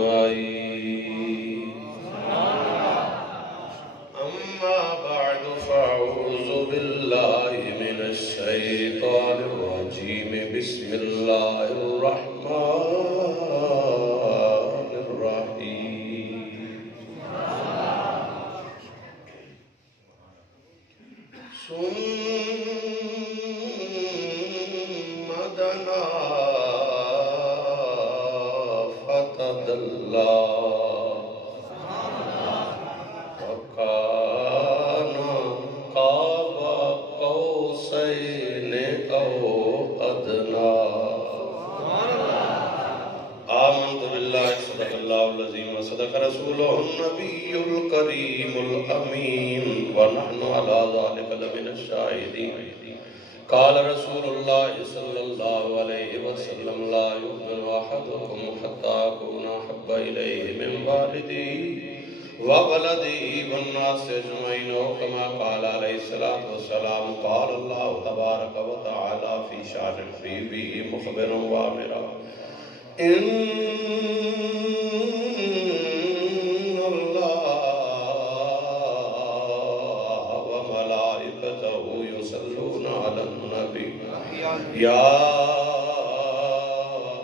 أجمعين أما بعد فأعوذ بالله من الشيطان الرجيم بسم الله الرحمن الرحيم ثم دنا فتدلى وكان قاب قوسين أو أدنى آمنت بالله صدق الله العظيم وصدق رسوله النبي الكريم الأمين ونحن على ذلك لمن الشاهدين قال رسول الله صلى الله عليه وسلم لا يؤمن أحدكم حتى أكون أحب إليه من والده وولده والناس أجمعين كما قال عليه الصلاة والسلام قال الله تبارك وتعالى في شأن حبيبه مخبرا وآمرا إن الله وملائكته يصلون على النبي يا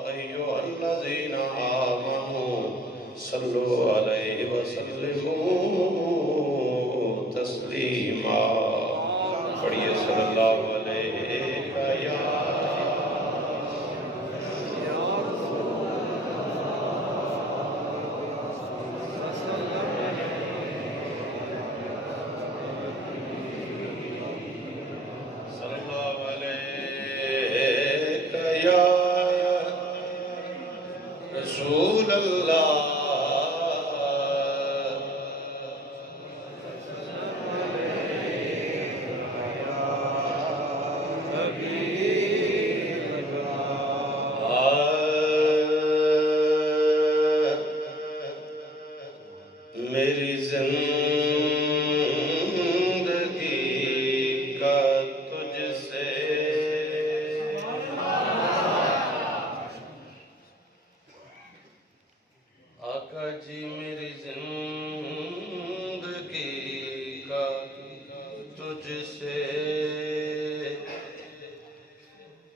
أيها الذين آمنوا صلوا عليه وسلموا تسليما پڑھیے صلی اللہ علیہ یا رسول اللہ میری زندگی کا تجھ سے آقا جی میری زندگی کا تجھ سے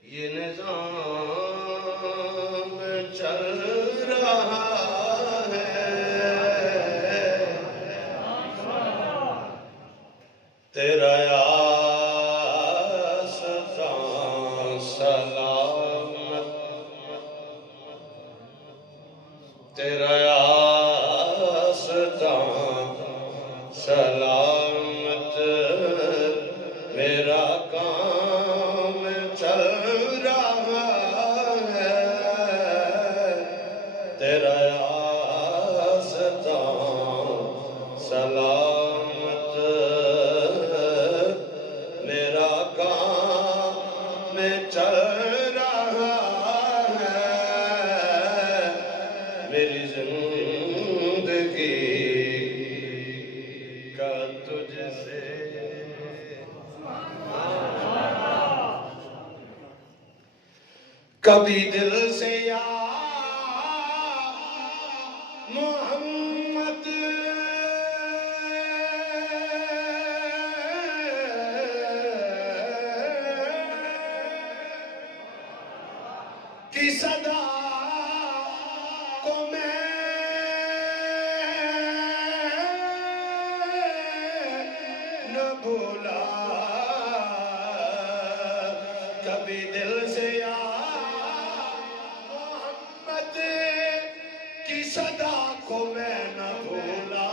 یہ نظام چل رہا ہے تیرا آستان سلامت تیرا آستان سلامت میرا کام چل رہا ہے تیرا آستان سلامت میرا کام چل رہا ہے میری زندگی کا تجھ سے کبھی دل سے یا محمد کی صدا کو میں نہ بھولا کبھی دل سے یا محمد کی صدا کو میں نہ بھولا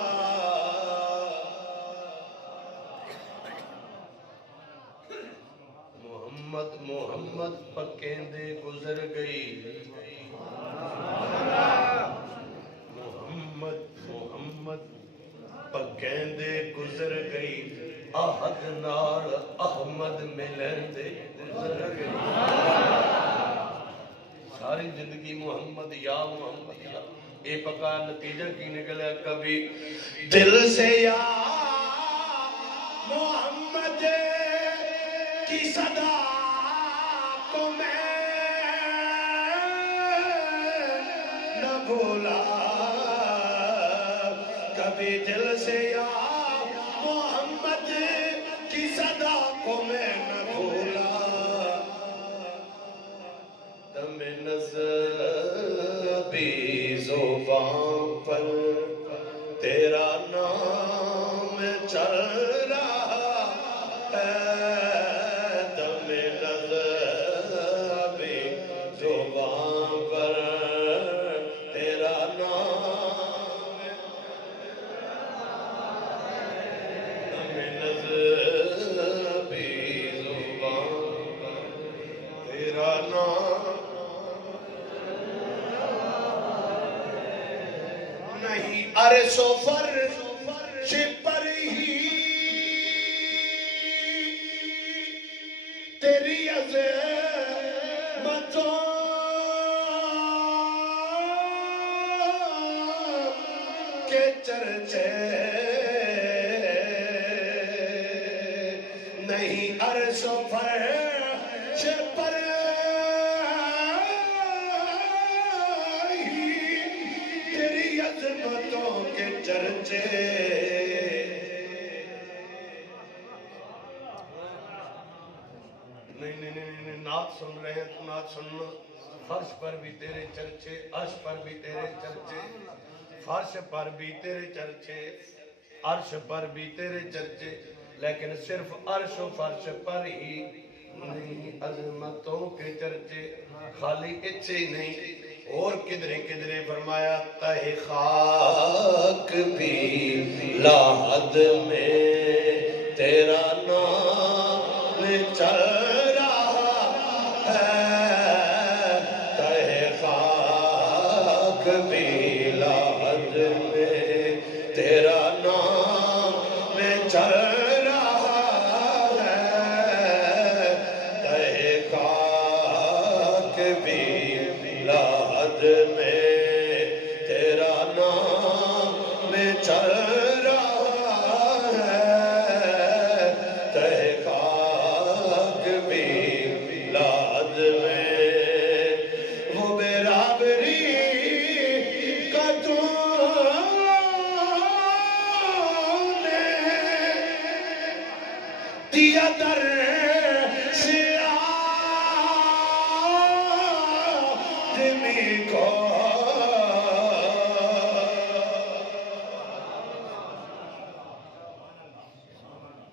محمد محمد پکیندے گزر گئی محمد محمد پکیندے گزر گئی احد نال احمد ملندے گزر گئی ساری زندگی محمد یا محمد یا اے پکا نتیجہ کی نکلا کبھی دل سے یا محمد کی صدا کو میں نہ بھولا کبھی دل سے یا محمد کی صدا کو میں نہ بھولا دم نظر بھی زبان پر تیرا نام چل رہا ہے دم نظر بھی زبان پر تیرا نام دم نظر بھی زبان پر تیرا نام نہیں عرش و فرش پر ہی تیری عظمتوں کے چرچے نہیں عرش و فرش پر عظمتوں کے چرچے نہیں نعت سن رہے ہیں تو نعت سننا فرش پر بھی تیرے چرچے عرش پر بھی تیرے چرچے فرش پر بھی تیرے چرچے عرش پر بھی تیرے چرچے لیکن صرف عرش و فرش پر ہی نہیں عظمتوں کے چرچے خالی اچھے نہیں اور کدھرے فرمایا تہ خاک بھی لحد میں تیرا نام چل رہا ہے تہ خاک بھی لحد میں تیرا نام چل رہا ہے تہ خاک بھی میں تیرا نام چل رہا ہے تہ خاک بھی لاد میں وہ برابری کا تو نے دیا در سے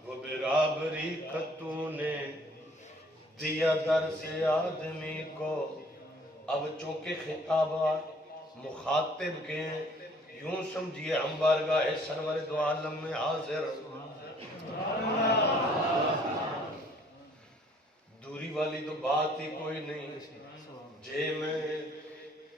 وہ برابری کا تو نے دیا در سے آدمی کو اب چونکہ خطابات مخاطب کے ہیں یوں سمجھیے ہم بارگاہ سرور دو عالم میں حاضر دوری والی تو بات ہی کوئی نہیں جے میں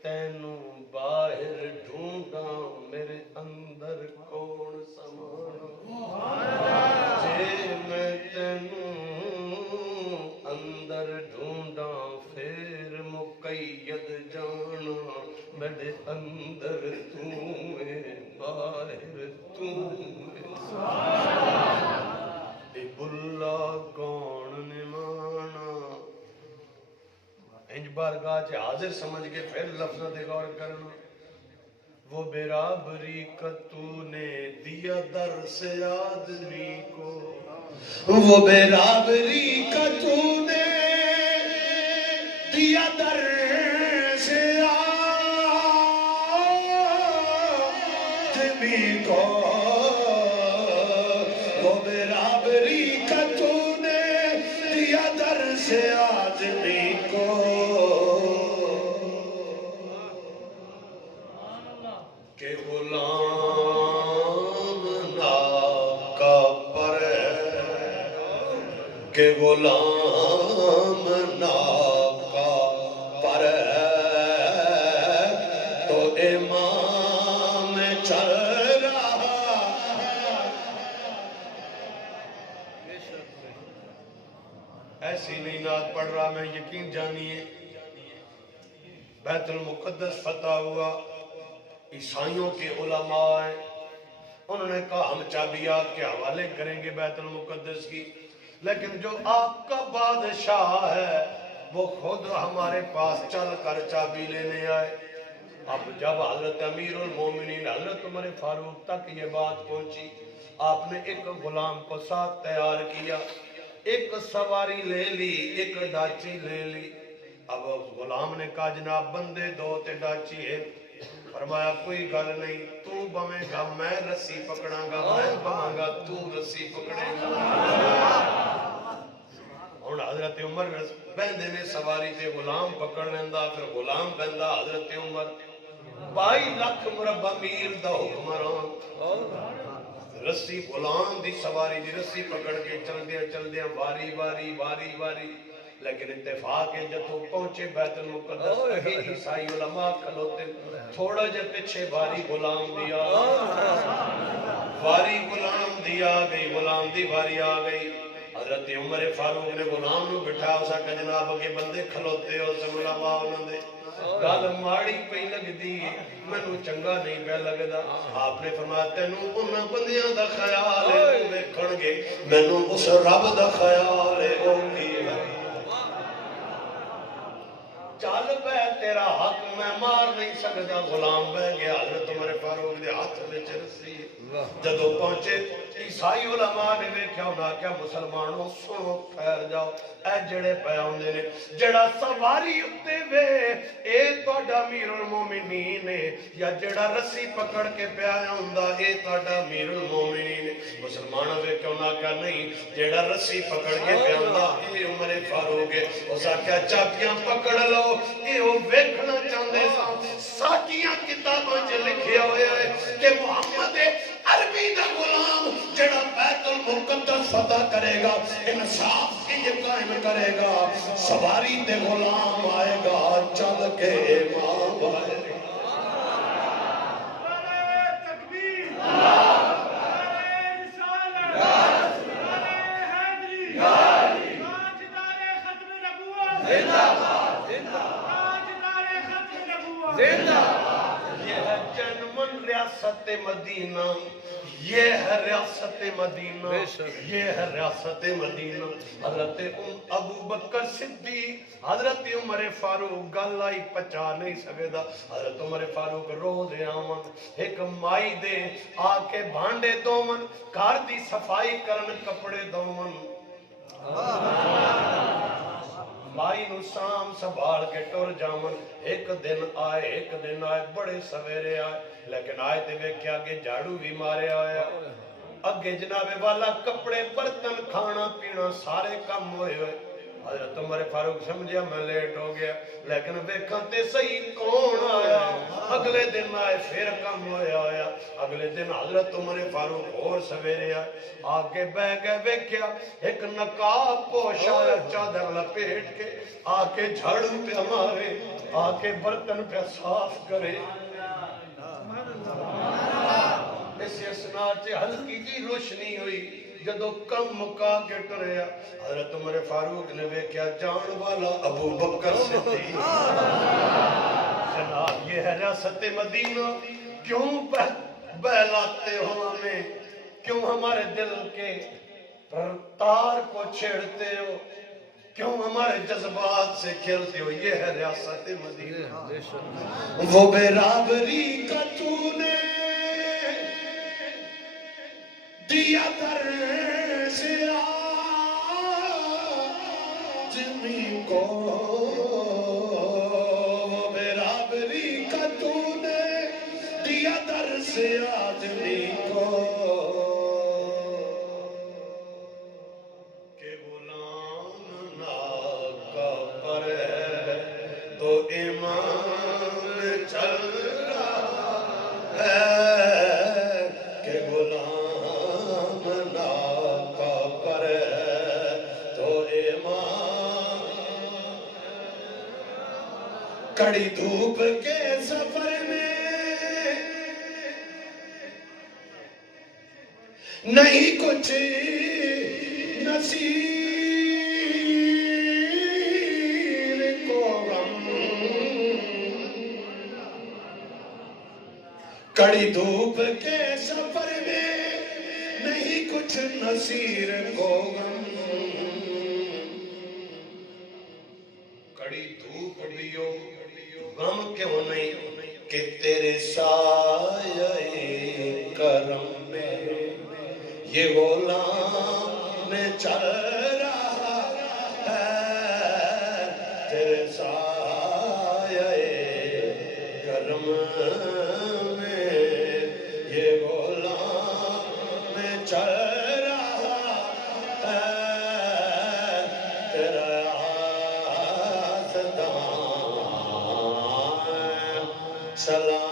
تینوں باہر ڈھونڈاں میرے اندر کون سمانا جے میں تینوں اندر ڈھونڈاں پھر مقید جانا میرے اندر تمہیں باہر تمہیں اللہ کون نے مانا انج بارگاہ چے حاضر سمجھ کے پھر لفظوں دے غور کرنا وہ برابری کا تو نے دیا در سے آدمی کو وہ برابری کا تو نے دیا در سے آدمی کو وہ برابری کا تو نے دیا در سے آدمی کو کہ غلام ناکا پر کہ غلام ناکا پر تو امام چل رہا ایسی نہیں نعت پڑھ رہا میں یقین جانیے بیت المقدس فتح ہوا عیسائیوں کے علماء ہیں انہوں نے کہا ہم چابیات کے حوالے کریں گے بیت المقدس کی لیکن جو آپ کا بادشاہ ہے وہ خود ہمارے پاس چل کر چابی لینے آئے اب جب حضرت امیر المومنین حضرت عمر فاروق تک یہ بات پہنچی، آپ نے ایک غلام کو ساتھ تیار کیا، ایک سواری لے لی، ایک ڈاچی لے لی۔ اب غلام نے کہا جناب بندے دو تے ڈاچی ہے۔ فرمایا کوئی گل نہیں، تو بویں گا میں رسی پکڑاں گا، میں بواں گا تو رسی پکڑے گا۔ اور حضرت عمر بہندے نے سواری تے غلام پکڑ لیندہ، پھر غلام بہندہ حضرت عمر 22 لاکھ مربع میل دا حکمران، رسی غلام دی سواری دی رسی پکڑ کے چل دیا واری واری واری واری۔ لیکن اتفاق ہے جب پہنچے بیت المقدس، عیسائی علماء کھلوتے، تھوڑا جب پیچھے واری غلام دیا، واری غلام دیا گئی، غلام دی واری آ گئی۔ حضرت عمر فاروق نے غلام نو بٹھا اسا کہ جناب اگے بندے کھلوتے ہو سن علماء انہوں نے گل ماڑی پئی لگدی، مینوں چنگا نہیں پیا لگدا۔ آپ نے فرمایا تینوں انہاں بندیاں دا خیال ہے او ویکھن گے، مینوں اس رب دا خیال ہے او کی چل پہ تیرا حق میں مار نہیں سکتا۔ غلام بہ گیا، حضرت عمر فاروق دے ہاتھ وچ رسی۔ جدوں پہنچے عیسائی علماء نے ویکھیا، انہاں کیا مسلمانوں سنو ٹھہر جاؤ، اے جڑے پے ہوندے نے جڑا سواری اتے وے اے تہاڈا امیر المومنین ہے، یا جڑا رسی پکڑ کے پیا ہوندا اے تہاڈا امیر المومنین ہے۔ مسلمانوں ویکھیا، انہاں کہا نہیں جڑا رسی پکڑ کے پیا ہوندا اے عمر فاروق ہے۔ اس آکھیا چابیاں پکڑ لو، اے او ویکھنا چاہندے سان ساڈیاں کتاباں وچ لکھیا ہویا ہے کہ محمد عربی دا غلام جڑا بیت المقدس فتح کرے گا، انصاف کی قائم کرے گا، سواری تے غلام آئے گا، چل کے امام آئے گا۔ یہ ہے جنمن ریاست مدینہ، یہ ہے ریاست مدینہ، یہ ہے ریاست مدینہ۔ حضرت ابو بکر صدیق، حضرت عمر فاروق گل آئی پچا نہیں سکدا۔ حضرت عمر فاروق رو دے آون، ایک مائی دے آ کے بھانڈے دومن، گھر دی صفائی کرن، کپڑے دومن، مائی نو سام سنبھال کے ٹر جاون۔ ایک دن آئے بڑے سویرے آئے، لیکن آئے تے ویکھیا کہ جھاڑو بھی مارے آیا، اگے جناب والا کپڑے برتن کھانا پینا سارے کم ہوئے ہوئے۔ حضرت عمر فاروق سمجھیا میں لیٹ ہو گیا، لیکن ویکھاں تے صحیح کون آیا۔ اگلے دن آئے پھر کم ہویا آیا، اگلے دن حضرت عمر فاروق اور سویرے آئے، آگے بہ گئے ویکھیا ایک نقاب پوش آیا چادر لپیٹ کے، آ کے جھاڑو پہ مارے، آ کے برتن پہ صاف کرے۔ اس اسنا سے ہلکی جی روشنی ہوئی، جدو کم مکا کے ٹریا، حضرت عمر فاروق نے ویکھیا جان والا ابو بکر صدیق۔ جناب یہ ہے ریاست مدینہ، کیوں بہلاتے ہو ہمیں، کیوں ہمارے دل کے تار کو چھیڑتے ہو، کیوں ہمارے جذبات سے کھیلتے ہو؟ یہ ہے ریاست مدینہ۔ وہ برابری کا تو نے دیا در سے آدمی کو، وہ برابری کا تو نے دیا در سے آدمی کو، کہ غلام ناکا پر ہے تو ایمان چل رہا ہے، کہ غلام کڑی دھوپ کے سفر میں نہیں کچھ نصیر کو غم، کڑی دھوپ کے سفر میں نہیں کچھ نصیر کو غم، کڑی دھوپ بھی ہو غم کیوں نہیں کہ سایہ کرم میں یہ غلام چل رہا ہے، تیرے سایہ کرم میں یہ غلام چل رہا ہے، تیرا سلامت۔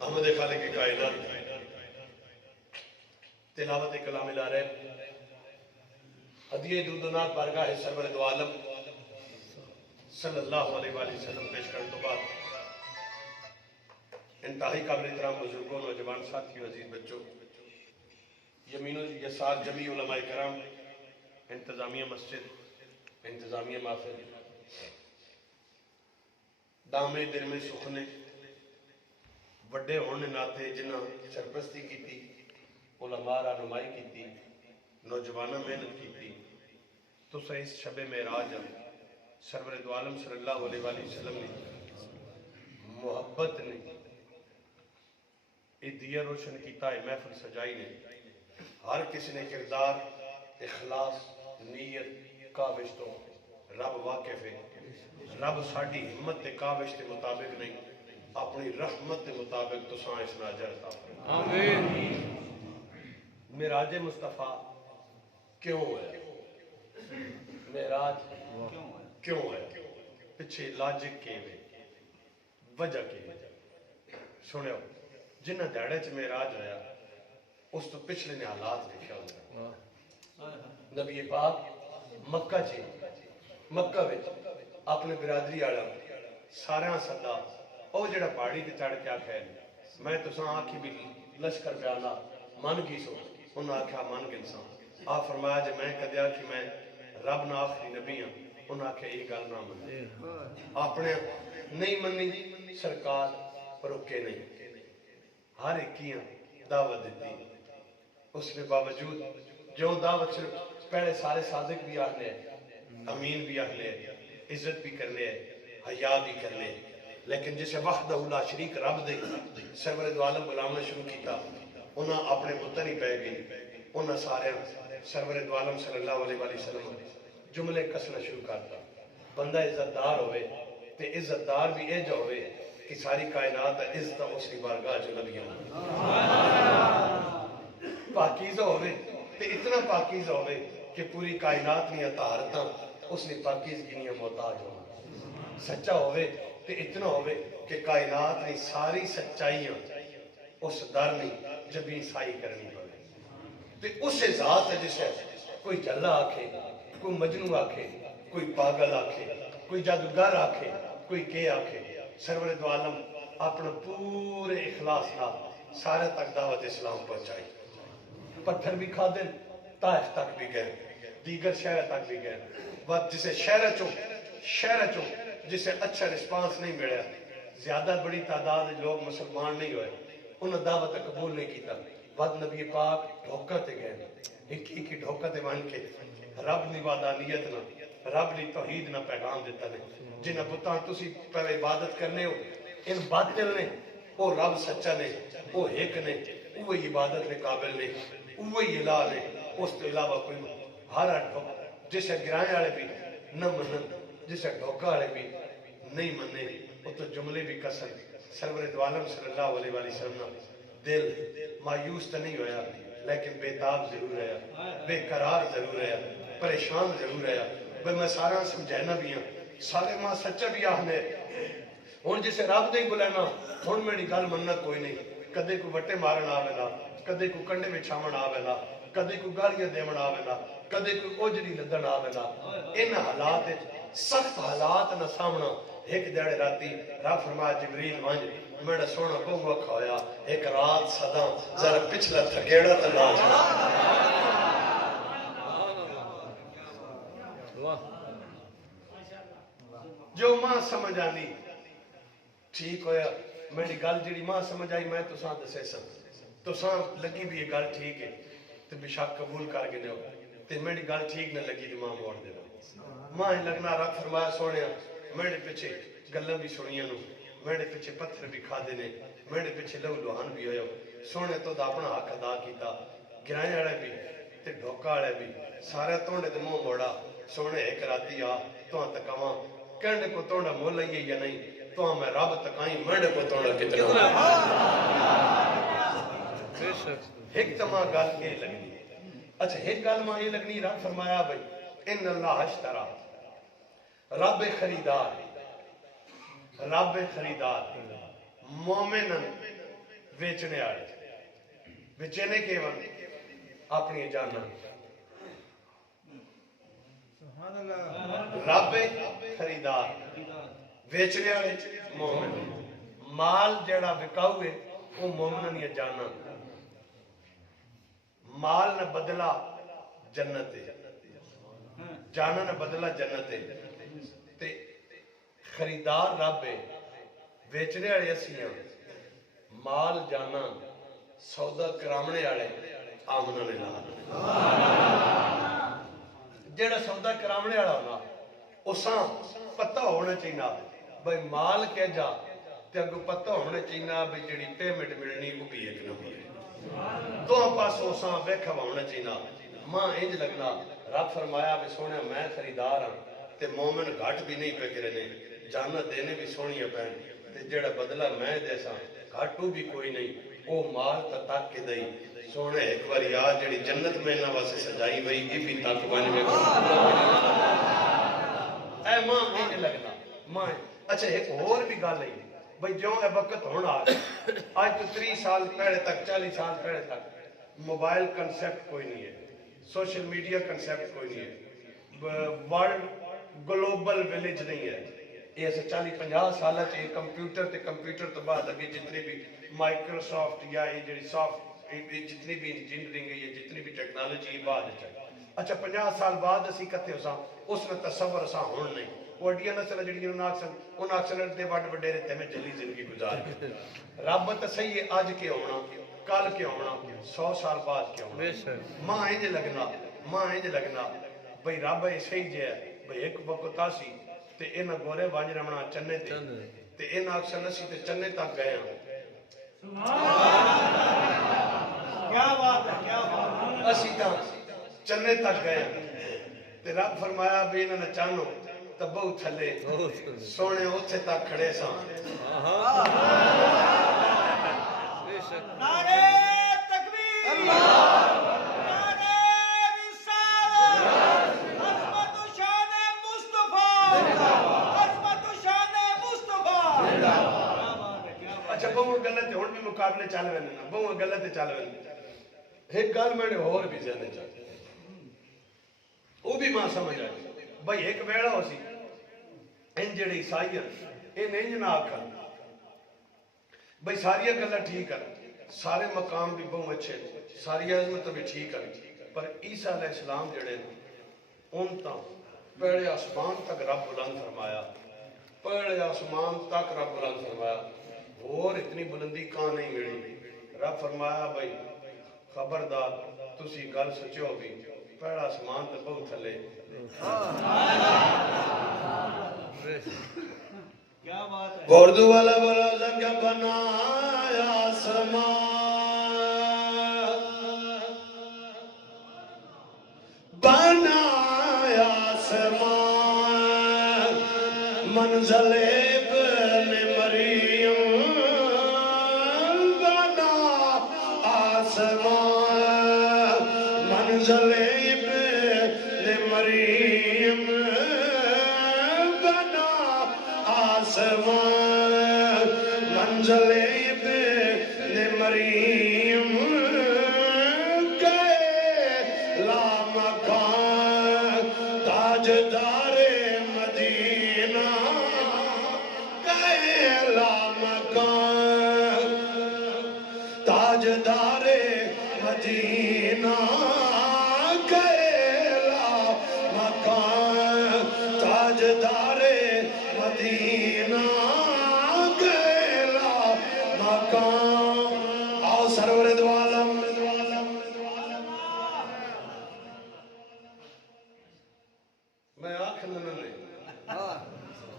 احمد خالق کائنات تلاوت کلام الہ ہدیہ درود و نعت بارگاہ سرور دو عالم صلی اللہ علیہ وآلہ وسلم پیش کرنے تو بعد انتہائی قابل احترام بزرگوں، نوجوان ساتھیوں، عزیز بچوں، یمین و یسار جمیع علماء کرام، انتظامیہ مسجد، انتظامیہ محفل، دامے دل میں سخنے وڈے ہونے ناتے جنہ سرپرستی کی تھی، علماء رہنمائی کی تھی، نوجوانہ محنت کی تھی، تو سے اس شب معراج سرور دو عالم صلی اللہ علیہ وآلہ وسلم نے محبت نے یہ دیا روشن کیتا ہے، محفل سجائی نے، ہر کسی نے کردار اخلاص نیت کاوش تو رب واقف ہے، رب ساڑھی ہمت تے کاوش تے مطابق نہیں، اپنی رحمت تے مطابق تو سائنس ناجر عطا فرمائے۔ آمین۔ معراج مصطفیٰ کیوں ہے؟ معراج کیوں ہے؟ پچھے لاجک کے ہوئے وجہ کے ہوئے سنے ہو جنہ دیڑے چ معراج ہویا اس تو پچھلے نے حالات دیکھا ہوتا نبی پاک مکہ چے مکہ وچ اپنے برادری آڑا سارے صدا او جڑا پہاڑی تے چڑھ کے آکھے میں تساں آکھی بھی لشکر بیانا من کی سو انہاں آکھا من گنساں آپ فرمایا جے میں کدیا کہ میں رب نہ آخری نبی ہوں انہاں آکھا یہ گل نہ من اپنے نہیں منی سرکار روکے نہیں ہر ایک کیاں دعوت دیتی اس میں باوجود جو دعوت صرف پہلے سارے صادق بھی آنے امین بھی آنے عزت بھی کرنے حیا بھی کرنے لیکن جسے وحدہ لا شریک رب دے سرور دو عالم غلامہ شروع کیتا انہاں اپنے پتر ہی پہ گئی انہاں سارے سرور دو عالم صلی اللہ علیہ وسلم جملے کسنا شروع کرتا بندہ عزتدار ہوئے تے عزتدار بھی اے جو ہوئے کہ ساری کائنات عزت اس کی بارگاہ جو نبیوں پاکیزہ ہوئے تے اتنا پاکیزہ ہوئے کہ پوری کائنات نہیں طہارتاں اس نے پاکیزگی نہیں محتاج ہونا سچا ہوئے تے اتنا ہوئے کہ کائنات نہیں ساری سچائیاں اس در نہیں جبھی سائی کرنی پڑے تے اس ذات ہے جسے کوئی جلہ آکھے کوئی مجنو آکھے کوئی پاگل آکھے کوئی جادوگر آکھے کوئی کے آکھے سرور دو عالم اپنا پورے اخلاص نہ سارے تک دعوت اسلام پہنچائی پتھر بھی کھا دیں طائف تک بھی گئے دیگر شہر تک بھی گئے وقت جسے شہر چو جسے اچھا رسپانس نہیں ملیا زیادہ بڑی تعداد لوگ مسلمان نہیں ہوئے انہوں دعوت قبول نہیں کیتا وقت نبی پاک دھوکہ تے گئے ایک دھوکہ تے مان کے رب نی وعدانیت نہ رب نی توحید نہ پیغام دیتا نے جنہ بتاں تسی پہلے عبادت کرنے ہو ان باطل نے وہ رب سچا نے وہ ایک نے وہی عبادت نے قابل نے وہی الہ نے اس تو علاوہ کوئی ہر جسے گرائیں والے بھی نہ منن جسے دھوکہ والے بھی نہیں مننے وہ تو جملے بھی قسم سرور دو عالم صلی اللہ علیہ وسلم دل مایوس تو نہیں ہویا لیکن بے تاب ضرور ہے بے قرار ضرور ہے پریشان ضرور ہے بھئی میں سارا سمجھائنا بھی ہوں سارے ماں سچا بھی آہنے ہون جسے رب نہیں بلانا ہون میری گل مننا کوئی نہیں کدے کو وٹے مارن آوینا کدے کو کنڈے بچھاون آوینا کدے کو گالیاں دیون آوینا کدے کو اوجری لدن آوینا ان حالات سخت حالات نہ سامنا ایک دیڑے راتی رب فرمایا جبریل وانج میرا سونا بہو کھایا ایک رات صدا ذرا پچھلا تھکیڑا تے لا جا جو ماں سمجھ آنی ٹھیک ہویا میری گل جڑی ماں سمجھ آئی میں تساں دسے سن تساں لگی بھی یہ گل ٹھیک ہے تو بے شک قبول کر کے دیو تے میری گل ٹھیک نہ لگی تے ماں موڑ دینا ماں لگنا رب فرمایا سونے میرے پیچھے گلاں بھی سنیاں نو میرے پیچھے پتھر بھی کھا دینے میرے پیچھے لہو لوہان بھی ہویا سونے تو دا اپنا حق ادا کیتا گرائیں والے بھی تے ڈھوکا والے بھی سارے توڑے تے منہ موڑا سونے ایک راتی آ تو تکاواں کہنے کو توڑا مول لئیے یا نہیں تو میں رب تکائیں میرے کو توڑا کتنا ایک تمام گل یہ لگنی اچھا ایک گل ماں یہ لگنی رب فرمایا بھائی ان اللہ اشترا رب خریدار مومنن ویچنے آئے ویچنے کے وقت اپنی جانا رب خریدار ویچنے آئے مومن مال جڑا وکاؤ ہے وہ مومنن یا جانا مال نہ بدلا جنت ہے جانا نہ بدلا جنت ہے تے خریدار رب ہے ویچنے والے اسی ہیں مال جانا سودا کرامنے والے آمنا نے جڑا سودا کرامنے والا ہونا اساں پتہ ہونا چاہیے بھائی مال کہ جا تے اگوں پتہ ہونا چاہیے بھائی جڑی پیمنٹ ملنی وہ بھی ایک نمبر ہے دو پاسوں اساں ویکھا ہونا چاہیے ماں انج لگنا رب فرمایا بھی سونے میں خریدار ہاں تے مومن گھٹ بھی نہیں پہ کرنے جانا دینے بھی سونی پہن تے جڑا بدلہ میں دے ساں گھٹو بھی کوئی نہیں او مال تا تک کے دئی سونے ایک بار یاد جڑی جنت میں نہ واسے سجائی وئی یہ بھی تک بن میں اے ماں انج لگنا ماں اچھا ایک اور بھی گل ہے بھئی جو ہے وقت ہونا آج تو 30 سال پہلے تک 40 سال پہلے تک موبائل کنسپٹ کوئی نہیں ہے سوشل میڈیا کنسپٹ کوئی نہیں ہے ورلڈ گلوبل ویلیج نہیں ہے یہ ایسے 40-50 سالہ چاہیے کمپیوٹر تو بعد اگے جتنے بھی مائکروسافٹ یا یہ جڑی سافٹ جتنی بھی انجینئرنگ ہے یا جتنی بھی ٹیکنالوجی بعد چاہیے اچھا 50 سال بعد اسی کتے ہو اس میں تصور اساں ہون نہیں وہ اڈیاں نسل جڑی ان اکثر دے وڈ وڈیرے تے میں جلی زندگی گزار کے رب تے صحیح ہے اج کے ہونا کل کے ہونا 100 سال بعد کے ہونا ماں انج لگنا بھئی رب ایسے ہی جے بھئی ایک وقت آسی تے انہاں گورے وانج رمنا چنے تے انہاں اکثر نسی تے چنے تک گئے ہیں کیا بات ہے اسی تا چنے تک گئے ہیں تے رب فرمایا بھی انہاں نے چانو تبو تھلے سونے اوتھے تک کھڑے ساں نعرہ تکبیر نعرہ رسالت عظمت و شان مصطفیٰ عظمت و شان مصطفیٰ اچھا بہو گلت ہون بھی مقابلے چل رہے ہیں بہو گلت چل رہے ہیں ایک گل میں نے اور بھی زیادہ چاہتے وہ بھی ماں سمجھ آئی بھئی ایک ویڑا ہو سی ان جڑے عیسائیت ان انج نہ آکھن بھئی ساری گلہ ٹھیک ہے سارے مقام بھی بہت اچھے ساری عظمت بھی ٹھیک ہے پر عیسیٰ علیہ السلام جڑے ان تا پہلے آسمان تک رب بلند فرمایا پہلے آسمان تک رب بلند فرمایا اور اتنی بلندی کہاں نہیں ملی رب فرمایا بھئی خبردار تسی گل سچو بھی پہلا آسمان تو بہت تھلے اردو والا بولا کیا بنایا آسمان بنایا آسمان منزل ابن مریم بنا آسمان منزل ابن مریم بنا آسمان منزل ابن مریم گئے لامکان تاجدار مدینہ گئے لامکان تاجدار مدینہ گئے لامکان تاجدار مدینہ گئے لامکان آؤ سرور دو عالم میں آنکھ نہ نہیں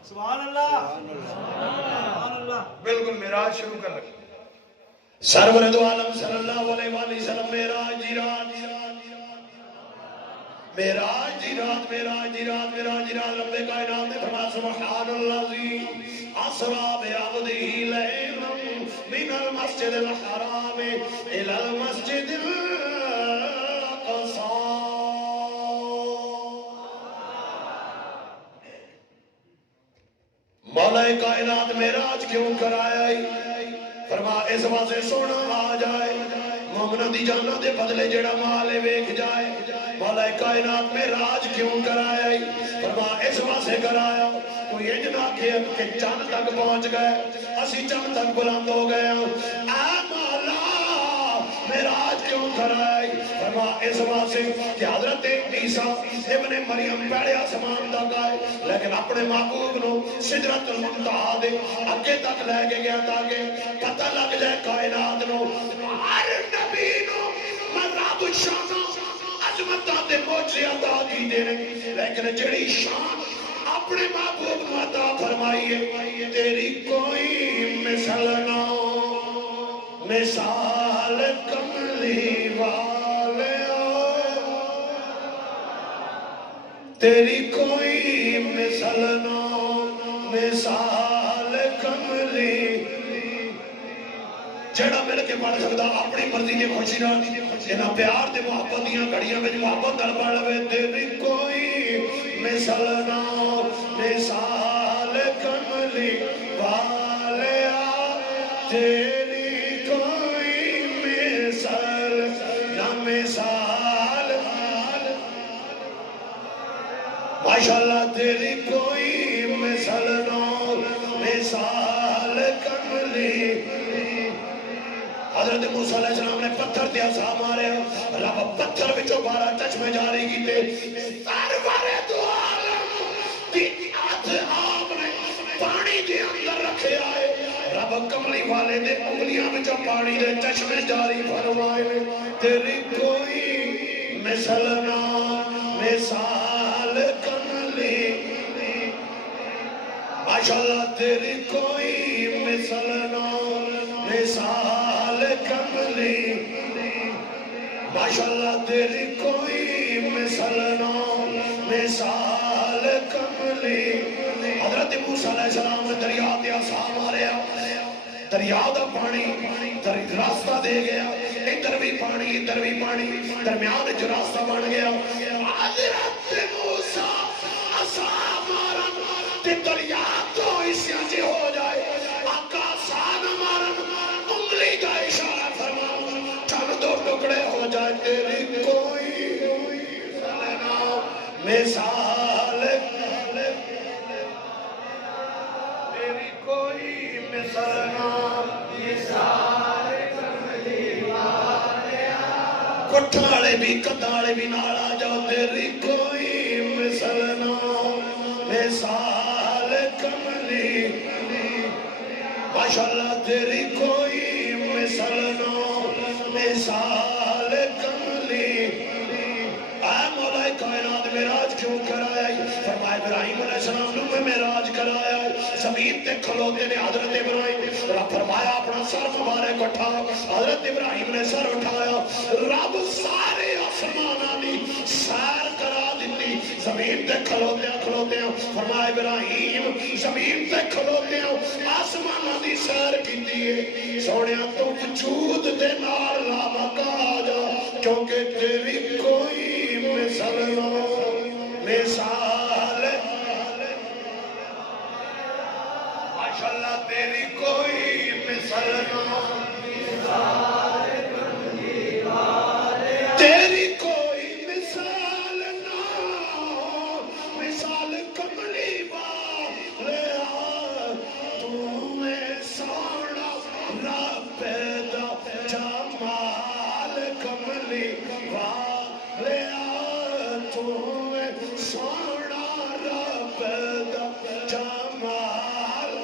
سبحان اللہ سبحان اللہ بالکل معراج شروع کر لگا سرور دو عالم صلی اللہ علیہ وآلہ وسلم معراج دی رات معراج دی رات معراج دی رات معراج دی رات رب کائنات نے فرمایا سبحان الذی اسرا بعبدہ لیلا من المسجد الحرام الى المسجد الاقصى مولا کائنات معراج کیوں کرایا فرما اس واسطے سونا آ جائے مومنہ دی جانہ دے بدلے جڑا مالے ویکھ جائے مولا کائنات میں راج کیوں کرایا فرما اس واسطے کرایا کوئی اجنا کہ چند تک پہنچ گئے اسی چند تک بلند ہو گئے اے مولا میں راج کیوں کرایا فرما اس واسطے کہ حضرت عیسیٰ ابن مریم پہلے آسمان تک آئے لیکن اپنے محبوب نو سدرۃ المنتہا دے اگے تک لے کے گیا تاکہ پتہ لگ جائے کائنات نو ہر نبی نو میں رب شانہ عظمتہ دے موجزے عطا کی دے رہے لیکن جڑی شان اپنے محبوب کو عطا فرمائیے تیری کوئی مثل نہ مثال کملی والے تیری کوئی مثل نہ مثال کملی جڑا مل کے پڑھ سکتا اپنی مرضی کی خوشی نہ انہاں پیار تے محبت دیاں گھڑیاں وچ محبت نال پڑھ لوے تیری کوئی مثل نہ مثال کملی والیا تیری کوئی مثل نہ مثال ماشاءاللہ تیری کوئی مثل نہ مثال کملی حضرت موسیٰ علیہ السلام نے پتھر دیا سا مارے رب پتھر بچوں بارہ چشمے جاری کی تے سرور دو عالم دی ہاتھ آپ نے پانی دے اندر رکھے آئے رب کملی والے دے انگلیاں بچوں پانی دے چشمے جاری فرمائے تیری کوئی مثل نہ مثال کملی ماشاءاللہ تیری کوئی مثل نہ مثال کملی ماشاءاللہ تیری کوئی مثل نہ مثال کملی حضرت موسیٰ علیہ السلام نے دریا دیا سا ماریا دریا دا پانی راستہ دے گیا ادھر بھی پانی درمیان جو راستہ بن گیا حضرت موسیٰ عصا مارن تے دریا تو اسیا جی ہو جائے آقا سان مارن انگلی کا اشارہ فرما چند دو ٹکڑے ہو جائے تیری کوئی مثال تیری کوئی مثال کٹھالے بھی کدالے بھی نالا جاؤ تیری کوئی مثال مثال کملی ماشاءاللہ تیری کوئی مثال مثال کملی اے مولا کائنات معراج کیوں کرایا فرمایا ابراہیم علیہ السلام نے معراج کرایا زمین تے کھلوتے نے حضرت ابراہیم رب فرمایا اپنا سر مبارک اٹھا حضرت ابراہیم نے سر اٹھایا رب سارے آسماناں دی سیر کرا دیتی زمین تے کھلوتے ہیں فرمایا ابراہیم زمین تے کھلوتے ہیں آسماناں دی سیر کیتی ہے سونیا تو وجود دے نال لا مکا جا کیونکہ تیری کوئی مثال مثال ماشاءاللہ تیری کوئی مثال تیری کوئی مثال نہ مثال کملی والیا تو سونا رب دا جمال کملی والیا تو سونا رب دا جمال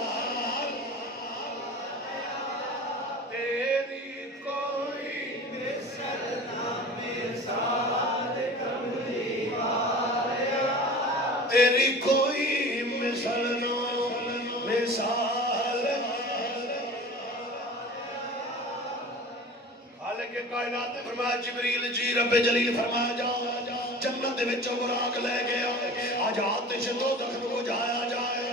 تیری تیری کوئی مثل نہ مثال خالق کائنات نے فرمایا جبریل جی رب جلیل فرمایا جا جنت دے وچوں براق لے گیا آج آتش دوزخ نو بجھایا جائے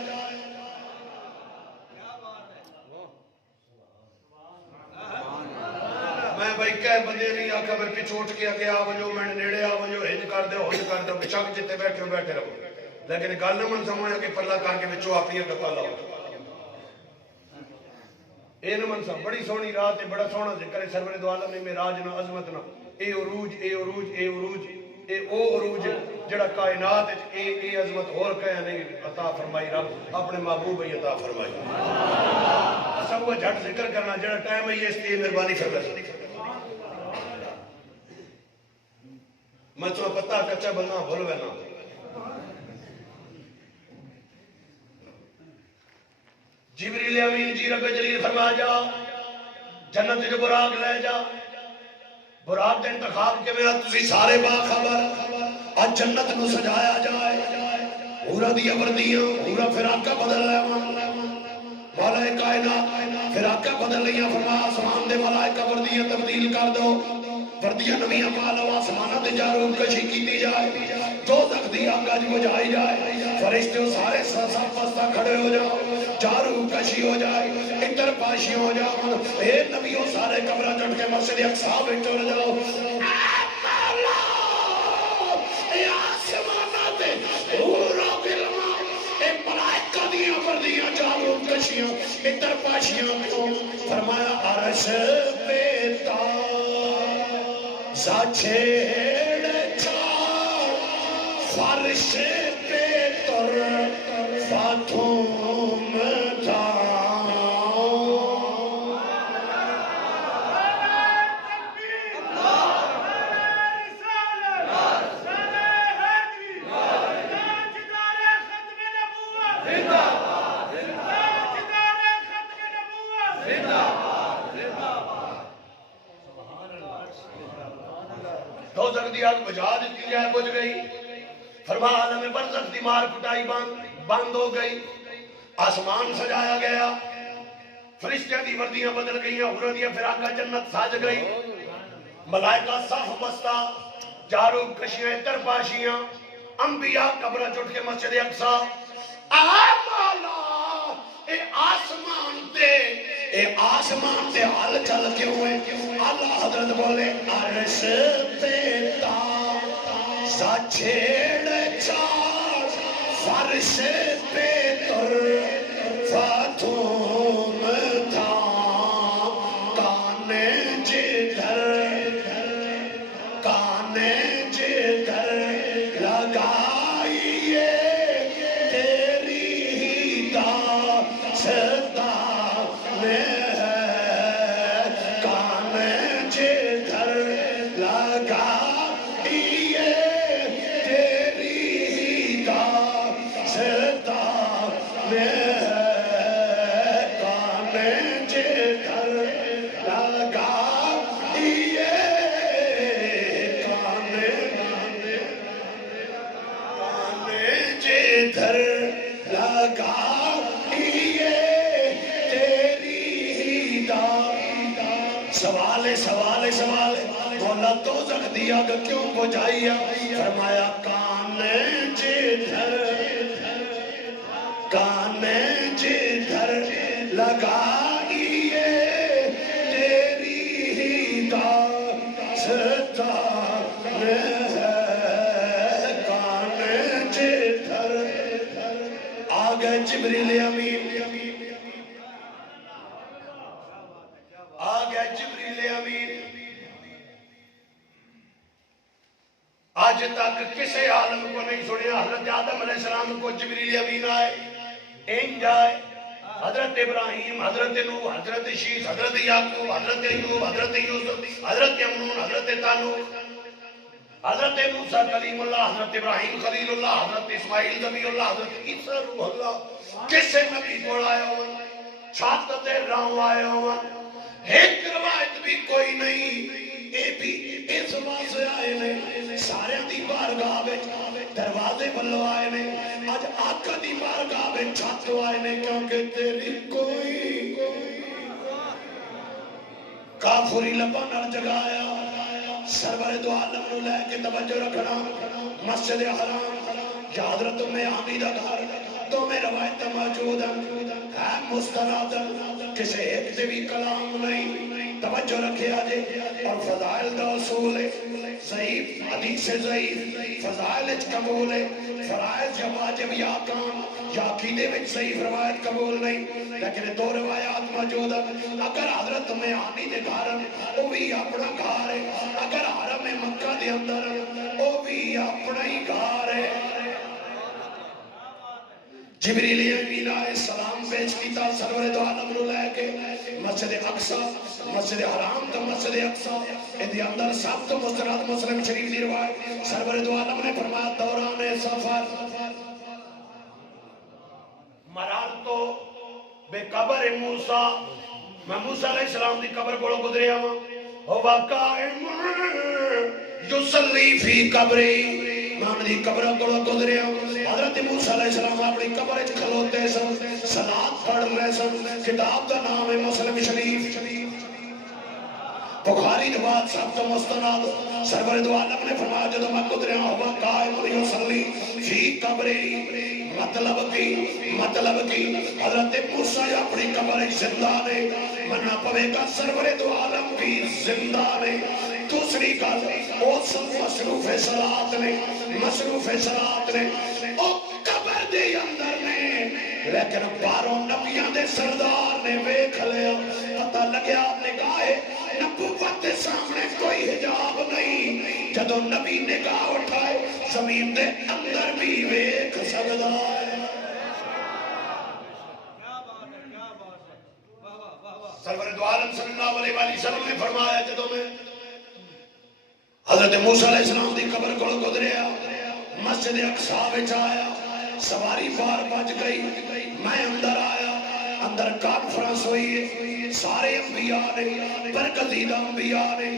میں بھائی کہہ بندے نہیں آکھا میں پچھوٹ کے آگے آ ونجو میں نیڑے آ ونجو ہن کر دے بچک جتے بیٹھے رہو لیکن گل نہ من سمجھا کہ پلہ کر کے بچوں اپنی گپا لاؤ اے نہ من سمجھ بڑی سونی رات ہے بڑا سونا ذکر ہے سرور دو عالم نے معراج نہ عظمت نہ اے عروج اے عروج اے عروج اے او عروج جڑا کائنات اے عظمت اور کہیا نہیں عطا فرمائی رب اپنے محبوب ہی عطا فرمائی سب وہ جھٹ ذکر کرنا جڑا ٹائم ہے یہ اس لیے مہربانی فرمائی میں تو پتہ کچا بننا بھول وینا جبریل امین جی رب جلیل فرما جا جنت جو براق لے جا براق کا انتخاب کے میں تسی سارے باخبر آج جنت نو سجایا جائے پورا دیا وردیاں پورا فراقہ بدل لے مولا کائنات فراقہ بدل لیا فرما آسمان دے ملائکہ وردیاں تبدیل کر دو وردیاں نمیاں پالو آسمانہ دے جارو کشی کی جائے دو تک دی آگ آج بجھائی جائے فرشتے سارے سب پستہ کھڑے ہو جاؤ جارو کشی ہو جائے اتر پاشی ہو جاؤ اے نبیوں سارے کمرہ جٹ کے مسجد اقصا بیٹھ ہو جاؤ اے آسمانہ دے پورا بلما اے ملائکہ دیا وردیاں جارو کشیاں اتر پاشیاں فرمایا عرش بیتا چھیڑ چار فرش پہ تر فاتوم تھا دوزخ دی آگ بجھا دیتی جائے بجھ گئی فرما عالم برزخ دی مار کٹائی بند ہو گئی آسمان سجایا گیا فرشتیاں دی وردیاں بدل گئیاں حوروں دیا فراقہ جنت ساج گئی ملائکہ صف بستہ جارو کشیاں ترپاشیاں انبیاء قبرہ جٹ کے مسجد اقصا مولا اے آسمان تے حال چل کے ہوئے اللہ حضرت بولے عرش پہ تا چھیڑ چار فرش پہ تر فاتوم تھا کانے جدھر لگائیے تیری داستا میں ہے کانے جدھر لگائیے تیری داستا میں ہے کانے جدھر لگائیے کانے جدھر لگائیے تیری سوال مولا دوزخ دی آگ کیوں بجھائی فرمایا کانے جدھر لگائیے تیری داستا میں ہے کانے جدھر آگے جبریل امین آج تک کسی عالم کو نہیں سنیا حضرت آدم علیہ السلام کو جبریل امین آئے این جائے حضرت ابراہیم حضرت نوح حضرت شیس حضرت یعقوب حضرت ایوب حضرت یوسف حضرت یمنون حضرت تانوح حضرت موسیٰ کلیم اللہ حضرت ابراہیم خلیل اللہ حضرت اسماعیل نبی اللہ حضرت عیسیٰ روح اللہ کسے نبی کو آئے ہوں چھاکتے راؤں آئے ہوں ایک روایت بھی کوئی نہیں اے بھی اس واسے آئے نے سارے دی بارگاہ دروازے بلو آئے نے آقا دی بارگاہ میں چھت آئے نے کیونکہ تیری کوئی کافری لبا نہ جگایا سرور دو عالم نو لے کے توجہ رکھنا مسجد حرام یا حضرت میں آمی دا گھر تو میں روایت موجود ہے مستند کسی ایک سے بھی کلام نہیں توجہ رکھے آجے اور فضائل دا اصول ہے ضعیف حدیث ضعیف فضائل اچ قبول ہے فرائض یا واجب یا کام یا عقیدے میں ضعیف روایت قبول نہیں لیکن دو روایات موجود ہیں اگر حضرت میں آنی دے گھر وہ بھی اپنا گھر ہے اگر حرم مکہ دے اندر وہ بھی اپنا ہی گھر ہے جبریل امین علیہ السلام پیش کیتا سرور دو عالم نو لے کے مسجد اقصی مسجد حرام تو مسجد اقصی ادھے اندر سب تو مستند مسلم شریف دی روایت سرور دو عالم نے فرمایا دوران سفر مرال تو بے قبر موسیٰ میں موسیٰ علیہ السلام دی قبر کو گزریا ہوں ہوا قائم یصلی فی قبری میں دی قبر کو گزریا ہوں حضرت موسیٰ علیہ السلام اپنی قبر کھلوتے سن صلاۃ پڑھ رہے سن کتاب کا نام ہے مسلم شریف بخاری نواز صاحب تو مستند سرور دو عالم نے فرمایا جدو میں گزریا ہوا قائم یصلی فی قبری مطلب کی حضرت موسیٰ اپنی قبر زندہ نے منہ پوے کا سرور دو عالم بھی زندہ نے دوسری گل وہ سب مصروف صلات نے او قبر دے اندر نے لیکن باروں نبیاں دے سردار نے ویکھ لیا پتہ لگیا نگاہ نبوت دے سامنے کوئی حجاب نہیں جدو نبی نگاہ اٹھائے زمین دے اندر بھی ویکھ سکدا ہے سرور دو عالم صلی اللہ علیہ وآلہ وسلم نے فرمایا جدو میں حضرت موسیٰ علیہ السلام دی قبر کو گزریا مسجد اقصی وچ آیا سواری بار بج گئی میں اندر آیا اندر کانفرنس ہوئی ہے سارے انبیاء نے برگزیدہ انبیاء نے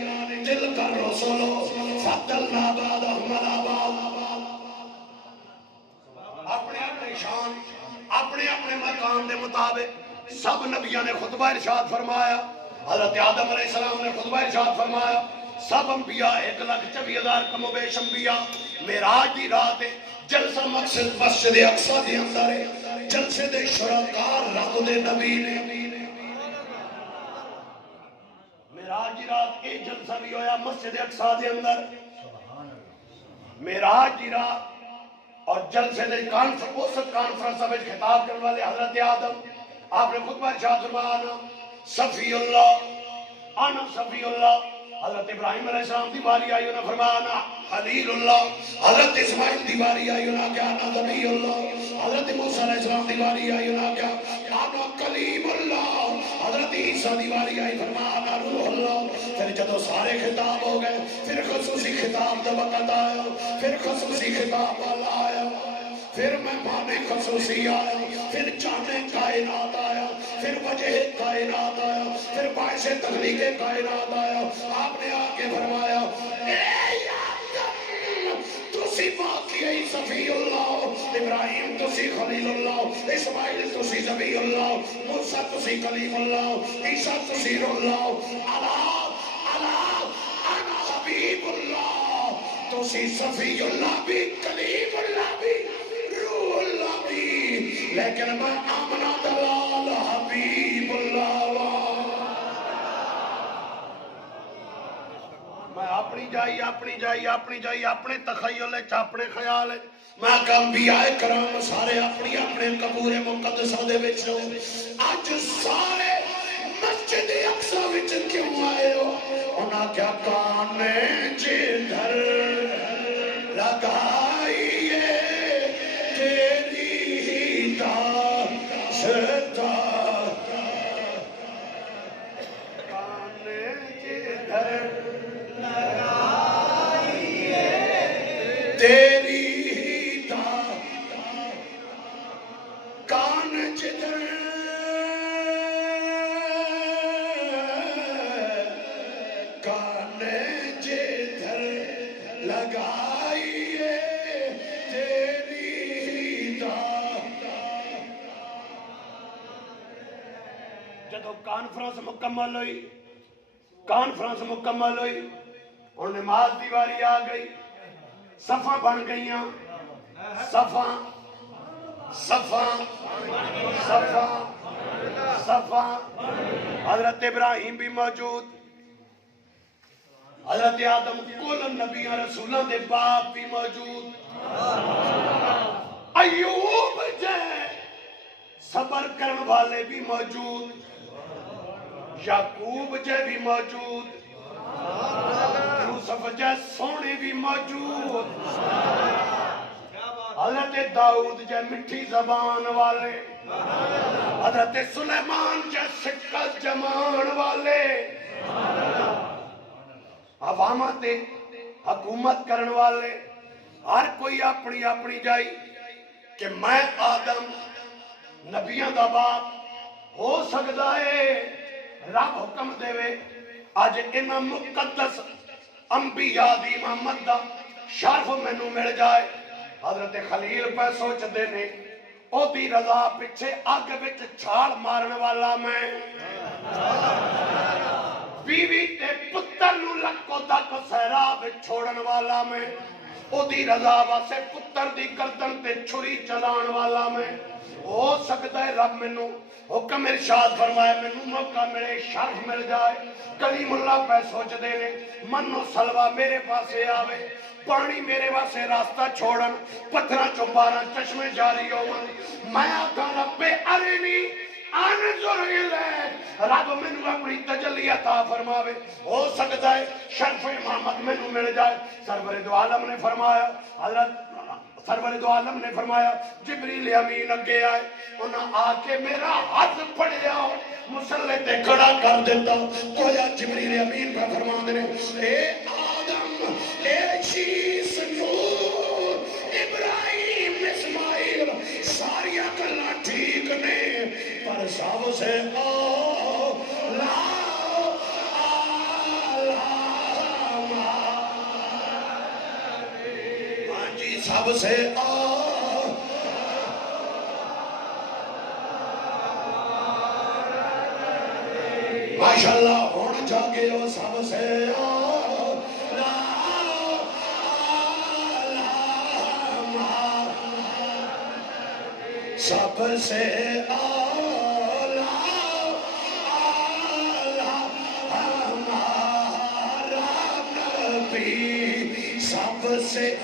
دل کر رسولو فضلنا بعضهم علی بعض اپنے اپنے شان اپنے اپنے مقام دے مطابق سب نبیوں نے خطبہ ارشاد فرمایا حضرت آدم علیہ السلام نے خطبہ ارشاد فرمایا سب انبیاء 1,24,000 کم و بیش انبیاء معراج دی رات جلسہ مقصد مسجد اقصی دے اندر ہے جلسے دے شرکار رب دے نبی نے معراج دی رات ایک جلسہ بھی ہویا مسجد اقصی دے اندر معراج دی رات اور جلسے دے کانفرنس میں خطاب کرنے والے حضرت آدم آپ نے خطبہ ارشاد فرمایا صفی اللہ انا صفی اللہ حضرت ابراہیم علیہ السلام دی باری آئی انہوں نے فرمایا خلیل اللہ حضرت اسماعیل دی باری آئی انہوں نے کہا انا نبی اللہ حضرت موسیٰ علیہ السلام دی باری آئی انہوں نے کہا انا کلیم اللہ حضرت عیسیٰ دی باری آئی فرمایا انا روح اللہ پھر جدو سارے خطاب ہو گئے پھر خصوصی خطاب دا وقت آیا پھر خصوصی خطاب والا آیا پھر مہمان خصوصی آیا پھر جانے کائنات آیا پھر وجہ کائنات آیا پھر باعث تخلیق کائنات آیا آپ نے آکے فرمایا اے آدم تسی واقعی صفی اللہ ابراہیم تسی خلیل اللہ اسماعیل تسی ذبی اللہ موسیٰ تسی کلیم اللہ عیسیٰ تسی روح اللہ انا حبیب اللہ تسی صفی اللہ بھی کلیم اللہ بھی لیکن میں آمنہ دلال حبیب اللہ میں اپنی جائی اپنے تخیل اپنے خیال میں کہا انبیاء کرام سارے اپنی اپنے قبور مقدسہ دے وچ آج سارے مسجد اقصی وچ کیوں آئے ہو انہاں کیا کانے جدھر لگائیے تیری کان جدھر کان جدھر لگائیے تیری جدو کانفرنس مکمل ہوئی اور نماز دی واری آ گئی صفاں بن گئیاں صفاں حضرت ابراہیم بھی موجود حضرت آدم کل نبیاں رسولاں دے باپ بھی موجود ایوب جے صبر کرن والے بھی موجود یعقوب جے بھی موجود یوسف جے سونے بھی موجود حضرت داؤد جے مٹھی زبان والے حضرت سلیمان جے شکل جمان والے عوامہ تے حکومت کرن والے ہر کوئی اپنی اپنی جائی کہ میں آدم نبیاں دا باپ ہو سکتا ہے رب حکم دے وے آج انہاں مقدس انبیاء دی محمد دا شرف مینو مل جائے حضرت خلیل پہ سوچ دینے او دی رضا پچھے آگ وچ چھال مارن والا میں بیوی تے پتر نو لکو تک سہراب چھوڑن والا میں او دی رضا واسے پتر دی گردن تے چھری چلان والا میں ہو سکتا ہے رب منو حکم ارشاد فرمائے منو موقع ملے شرف مل جائے کلیم اللہ پہ سوچ دینے منو سلوہ میرے پاسے آوے پانی میرے واسے راستہ چھوڑن پتھرہ چوبارا چشمے جاری ہومن میں آتا رب ارینی انظر الیہ رب منو اپنی تجلی عطا فرماوے ہو سکتا ہے شرف امامت منو مل جائے سرور دو عالم نے فرمایا حضرت سرور دو عالم نے فرمایا جبریل امین اگے آئے انہاں آ کے میرا ہاتھ پڑیا مسلح تے کھڑا کر دیتا گویا جبریل امین پہ فرما دینے اے آدم اے شیس نور ابراہیم اسماعیل ساریا کلا ٹھیک نے پر سب سے سب سے ماشاءاللہ ہونا چاہے ہو سب سے سب سے ہمارا نبی سب سے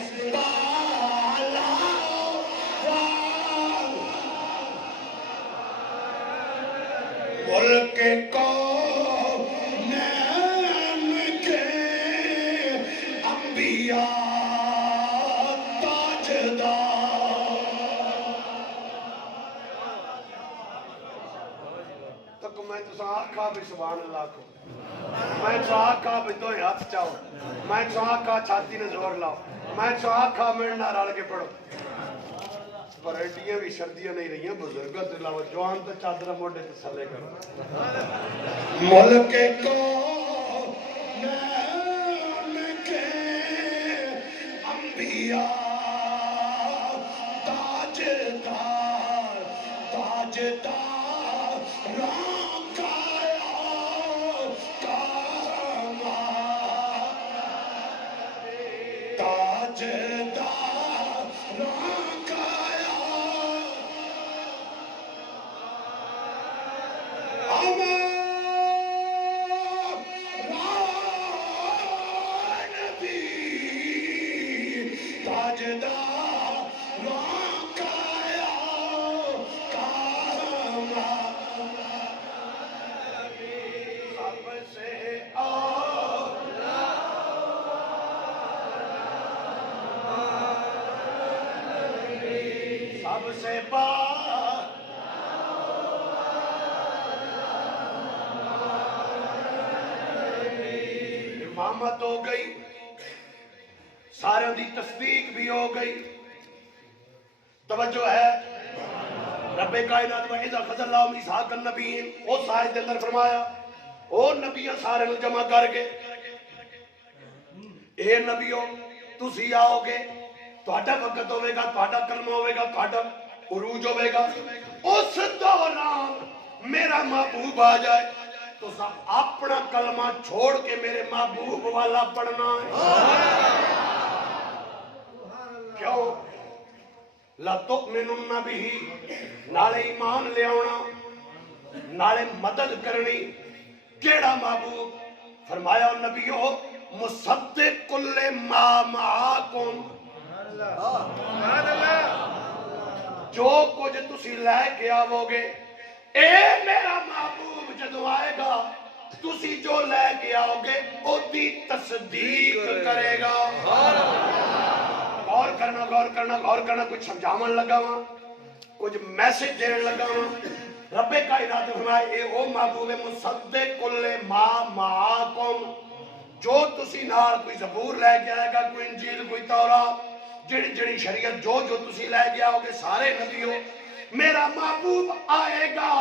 ملک کونین کے انبیاء تاجدار تک میں تو آکھا بھی سبحان اللہ کو میں تو آکھا بھی دو ہاتھ چاہو میں تو آکھا چھاتی نے زور لاؤ میں تو آکھا میرنا رال کے پڑھو پر ایڈیاں بھی شردیاں نہیں رہی ہیں بزرگت علاوہ جوان تو چادرہ موڑے سے سلے کرو ملک کونین کے انبیاء تاجدار راکایا کاما تاجدار راکایا نبی تاجدار راکایا کاما سب سے سب سے بات امامت ہو گئی سارے دی تصدیق بھی ہو گئی توجہ ہے رب کائنات وحیدہ خضر اللہ میثاق النبیین او سائد دے اندر فرمایا او نبیوں سارے نو جمع کر کے اے نبیوں تسی آؤ گے تہاڈا وقت ہوے گا تہاڈا کلمہ ہوے گا تہاڈا عروج ہوے گا اس دوران میرا محبوب آ جائے تو سب اپنا کلمہ چھوڑ کے میرے محبوب والا پڑھنا ہے. کیوں؟ لَتُؤْمِنُنَّ بِهِ نالے ایمان لے آنا نالے مدد کرنی. کیڑا محبوب؟ فرمایا نبیو مصدق کل ما معاکم. جو کچھ تسی لے کے آو گے اے میرا محبوب جدو آئے گا تسی جو لے کے آو گے او دی تصدیق کرے گا. غور کرنا غور کرنا غور کرنا. کچھ سمجھاون لگا ہوا کچھ میسج دین لگا ہوا. رب کائنات فرمائے اے او محبوب مصدق کل ما معاکم. جو تسی نال کوئی زبور لے کے آئے گا کوئی انجیل کوئی تورات جڑی جڑی شریعت جو جو تسی لے کے آؤ گے سارے نبیوں میرا محبوب آئے گا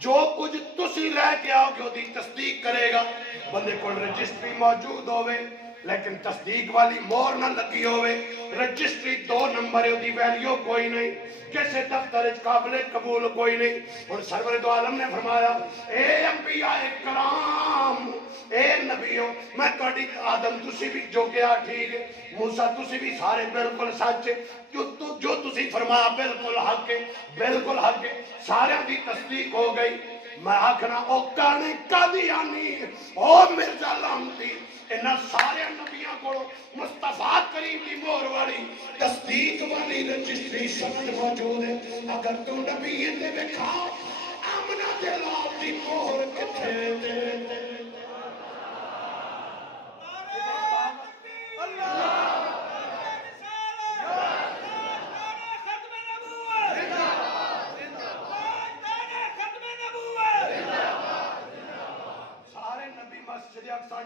جو کچھ تسی لے کے آؤ گے وہ دی تصدیق کرے گا. بندے کو رجسٹری موجود ہوئے لیکن تصدیق والی مور نہ لگی ہوئے. رجسٹری 2 نمبر ہے وہ دی ویلیو کوئی نہیں. کیسے دفتر قابل قبول کوئی نہیں. اور سرور دو عالم نے فرمایا اے انبیاء کرام اے نبیوں میں توڑی آدم تسی بھی جو گیا ٹھیک ہے موسیٰ تسی بھی سارے بالکل سچ ہے جو تسی فرمایا بالکل حق ہے بالکل حق ہے. سارے دی تصدیق ہو گئی. میں آکھنا او کانے قادیانی او مرزا لامتی انہاں سارے نبیاں کو مصطفیٰ کریم کی مہر والی تصدیق والی رجسٹری سند موجود ہے. اگر تو نبی نے دیکھا آمنہ دلال دی مہر کتھے دے.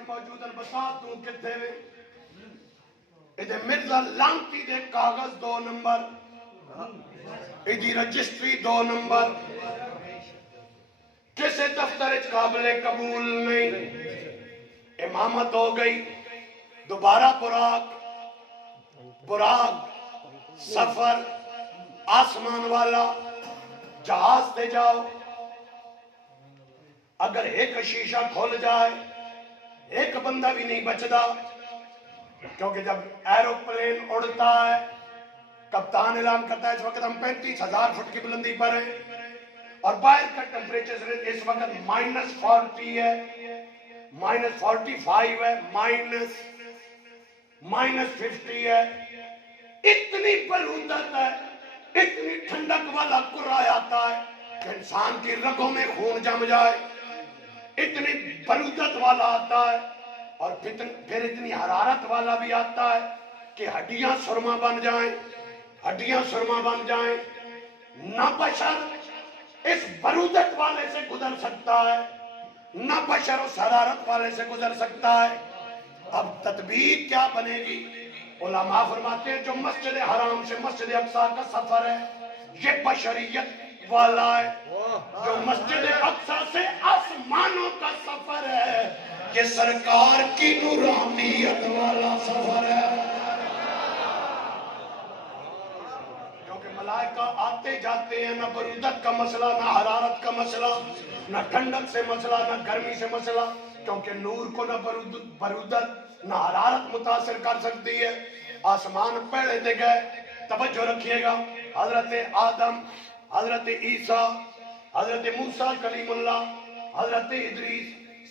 موجود البساط تو کتھے وے ادھے مرزا لانتی دے کاغذ 2 نمبر ادھی رجسٹری 2 نمبر کسے دفتر قابل قبول نہیں. امامت ہو گئی دوبارہ براق سفر آسمان والا جہاز دے جاؤ. اگر ایک شیشہ کھول جائے ایک بندہ بھی نہیں بچدا کیونکہ جب ایروپلین اڑتا ہے کپتان اعلان کرتا ہے اس وقت ہم 35,000 فٹ کی بلندی پر ہیں اور باہر کا ٹیمپریچر اس وقت -40 ہے -45 ہے -50 ہے. اتنی بلندت ہے اتنی ٹھنڈک والا قرآن آتا ہے کہ انسان کی رگوں میں خون جم جائے. اتنی بلودت والا آتا ہے اور پھر اتنی حرارت والا بھی آتا ہے کہ ہڈیاں سرما بن جائیں ہڈیاں سرما بن جائیں. نہ بشر اس بلودت والے سے گزر سکتا ہے نہ بشر اس حرارت والے سے گزر سکتا ہے. اب تدبیر کیا بنے گی؟ علماء فرماتے ہیں جو مسجد حرام سے مسجد اقصی کا سفر ہے یہ بشریت والا ہے. جو مسجد اقصی سے آسمانوں کا سفر ہے یہ سرکار کی نورانیت والا سفر ہے. کیونکہ ملائکہ آتے جاتے ہیں نہ برودت کا مسئلہ نہ حرارت کا مسئلہ نہ ٹھنڈک سے مسئلہ نہ گرمی سے مسئلہ کیونکہ نور کو نہ برودت نہ حرارت متاثر کر سکتی ہے. آسمان پہلے دے گئے. توجہ رکھیے گا حضرت آدم حضرت عیسیٰ حضرت موسیٰ کلیم اللہ حضرت ادریس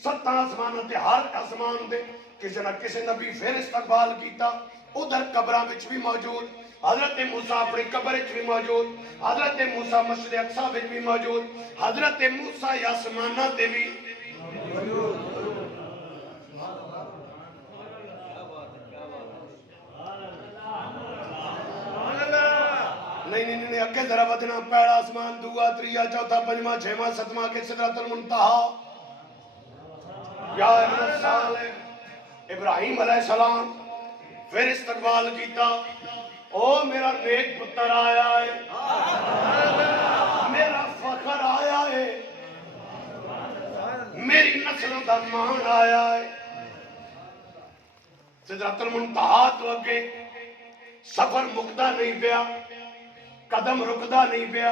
7 آسمان تے ہر آسمان دے کسی نہ کسی نبی پھر استقبال کیتا. ادھر قبراں وچ بھی موجود حضرت موسیٰ اپنی قبر وچ بھی موجود حضرت موسیٰ مسجد اقصی وچ بھی موجود حضرت موسیٰ آسماناں تے بھی نہیں اگے ذرا ودنا پہلا آسمان دوسرا تیسرا چوتھا پنجواں چھواں ستواں کے سدرۃ المنتہا یا صالح ابراہیم علیہ السلام پھر استقبال کیتا. او میرا نیک پتر آیا ہے میرا فخر آیا ہے میری نسل دا مان آیا ہے. سدرۃ المنتہا تو اگے سفر مکدا نہیں پیا قدم رکدا نہیں پیا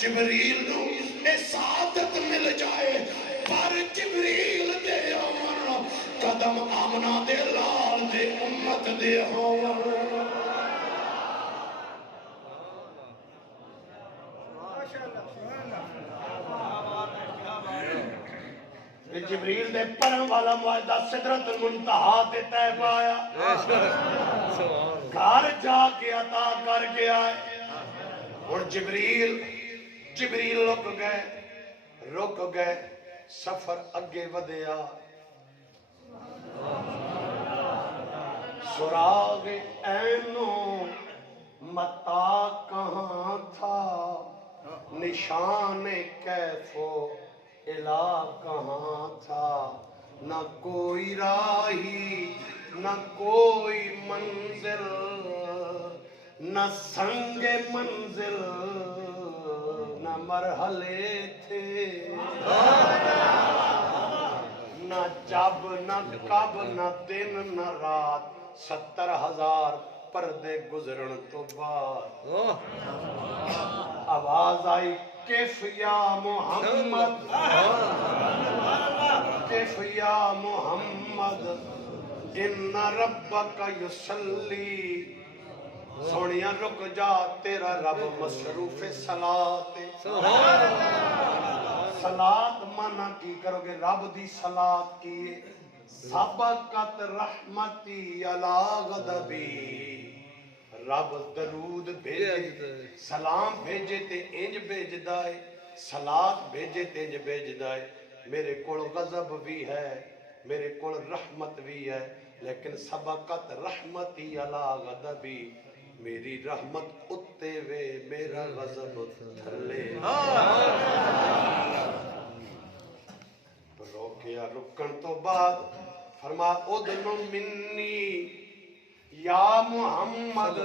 جبریل نو اے سعادت مل جائے پر جبریل دے آمن قدم آمنہ دے لال دے امت دے آمن جبریل دے پرم والا معاہدہ سدرت المنتہا تے طے پایا گھر جا کے عطا کر کے آئے اور جبریل رک گئے سفر اگے ودیا سراغ اینو متا کہاں تھا نشان کیفو الہ کہاں تھا نہ کوئی راہی نہ کوئی منزل نہ سنگ منزل نہ مرحلے تھے نہ جب نہ کب نہ دن نہ رات 70,000 پردے گزرن تو بعد آواز آئی کیف یا محمد کیف یا محمد ان ربک یصلی سونیا رک جا تیرا رب مصروف صلاۃ صلاۃ مانا کی کرو گے رب دی صلاۃ کی سبقت رحمتی علی غضبی رب درود بھیجے سلام بھیجے تے انج بھیج دائے صلاۃ بھیجے تے انج بھیج دائے میرے کول غضب بھی ہے میرے کول رحمت بھی ہے لیکن سبقت رحمتی علی غضبی میری رحمت اتے وے میرا غضب تھلے روکیا رکن تو بعد فرما ادن منی یا محمد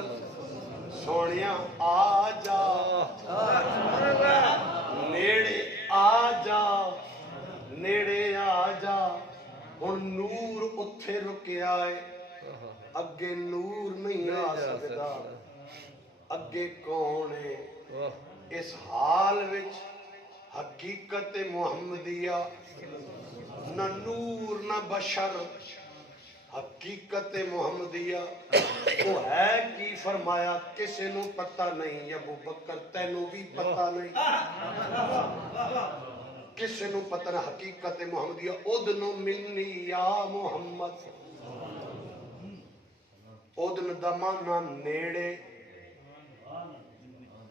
سونیا آ جا نیڑے آ جا نیڑے آ جا ہن نور اتھے رکیا ہے اگے نور نہیں آ سکتا اگے کون ہے اس حال وچ حقیقت محمدیہ نہ نور نہ بشر حقیقت محمدیہ وہ ہے کی فرمایا کسے نو پتہ نہیں ابو بکر تینوں بھی پتہ نہیں کسے نو پتہ نہیں حقیقت محمدیہ ادن منی یا محمد ادن دا مانا نیڑے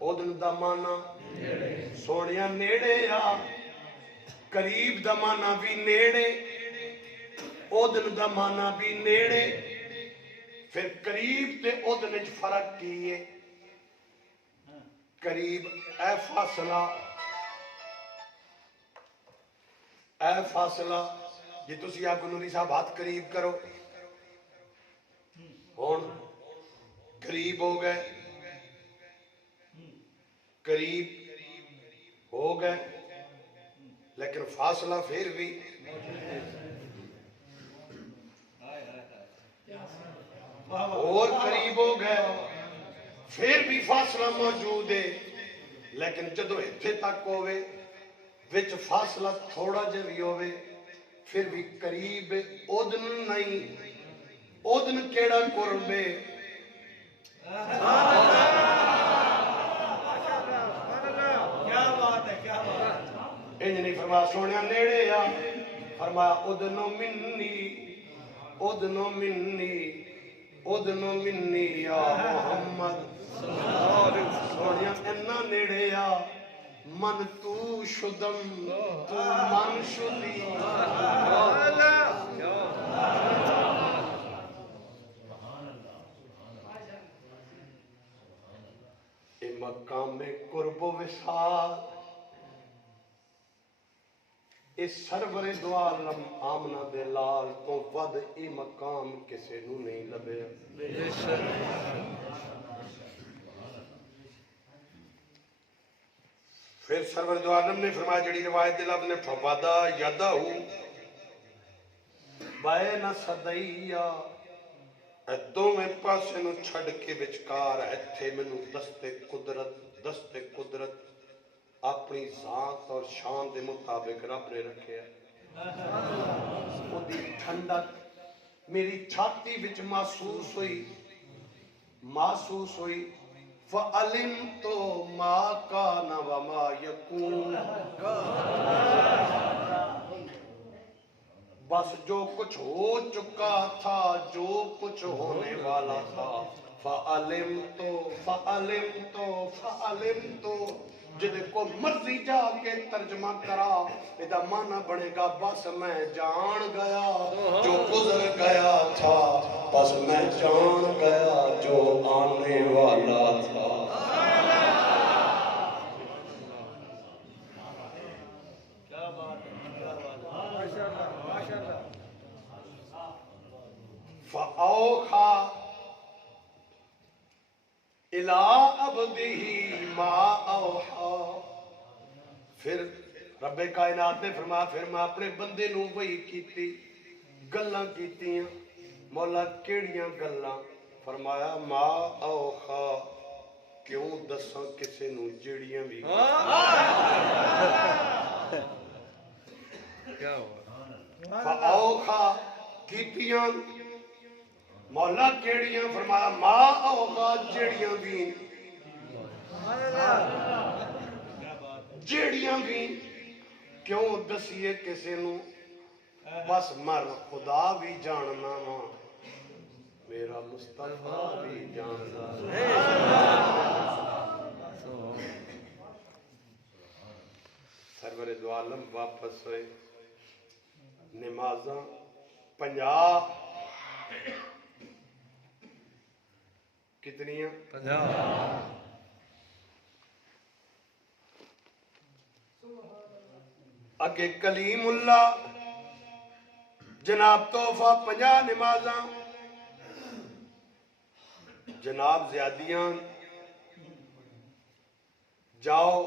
ادن دا مانا سونیا نیڑے آ قریب دا مانا بھی نیڑے ادن دا مانا بھی نیڑے پھر قریب تے ادن وچ فرق کیے قریب اے فاصلہ جی تسی آپ نوری صاحب ہاتھ قریب کرو ہون قریب ہو گئے قریب ہو گئے لیکن فاصلہ پھر بھی اور قریب ہو گئے پھر بھی فاصلہ موجود ہے لیکن جدو ہتھے تک ہوئے وچ فاصلہ تھوڑا جا بھی ہوئے پھر بھی قریب ادن نہیں ادن کیڑا قربے انج نہیں فرمایا سونیا نیڑے آ فرمایا ادنو منی یا محمد سونیا انہ نیڑے آ من تو شدم تو من شدی اے مقام قرب و وصال اس سرور دو عالم آمنہ دے لال تو ود ای مقام کسے نو نہیں لبے پھر سرور دو عالم نے فرمایا جڑی روایت دلاب نے فوادہ یادہ ہوں بین صدیہ دو میں پاسے نو چھڑ کے بچکار ایتھے میں نو دست قدرت اپنی ذات اور شان دے مطابق رب نے رکھے وہ دی ٹھنڈک میری چھاتی وچ محسوس ہوئی فَعَلِمْتُ مَا كَانَ وَمَا يَكُونُ بس جو کچھ ہو چکا تھا جو کچھ ہونے والا تھا فَعَلِمْتُ جدے کو مرضی جا کے ترجمہ کرا ادا معنی بنے گا بس میں جان گیا جو گزر گیا تھا بس میں جان گیا جو آنے والا تھا کیا بات ہے ماشاءاللہ فَأَوْحَى إِلَىٰ عَبْدِهِ مَا أَوْحَىٰ پھر رب کائنات نے فرمایا پھر میں اپنے بندے نو وحی کیتی گلاں کیتیاں مولا کیڑیاں گلاں فرمایا ما اوخا کیوں دساں کسے نو جڑیاں بھی کیا ہوا فاوخا کیتیاں مولا کیڑیاں فرمایا ما اوخا جڑیاں بھی جڑیاں بھی کیوں دسیے کسے نو بس مر خدا بھی جاننا وا میرا مصطفیٰ بھی جاننا سرور دو عالم واپس ہوئے نمازاں 50 کتنیاں 50 اگے کلیم اللہ جناب توفہ 50 نمازاں جناب زیادیاں جاؤ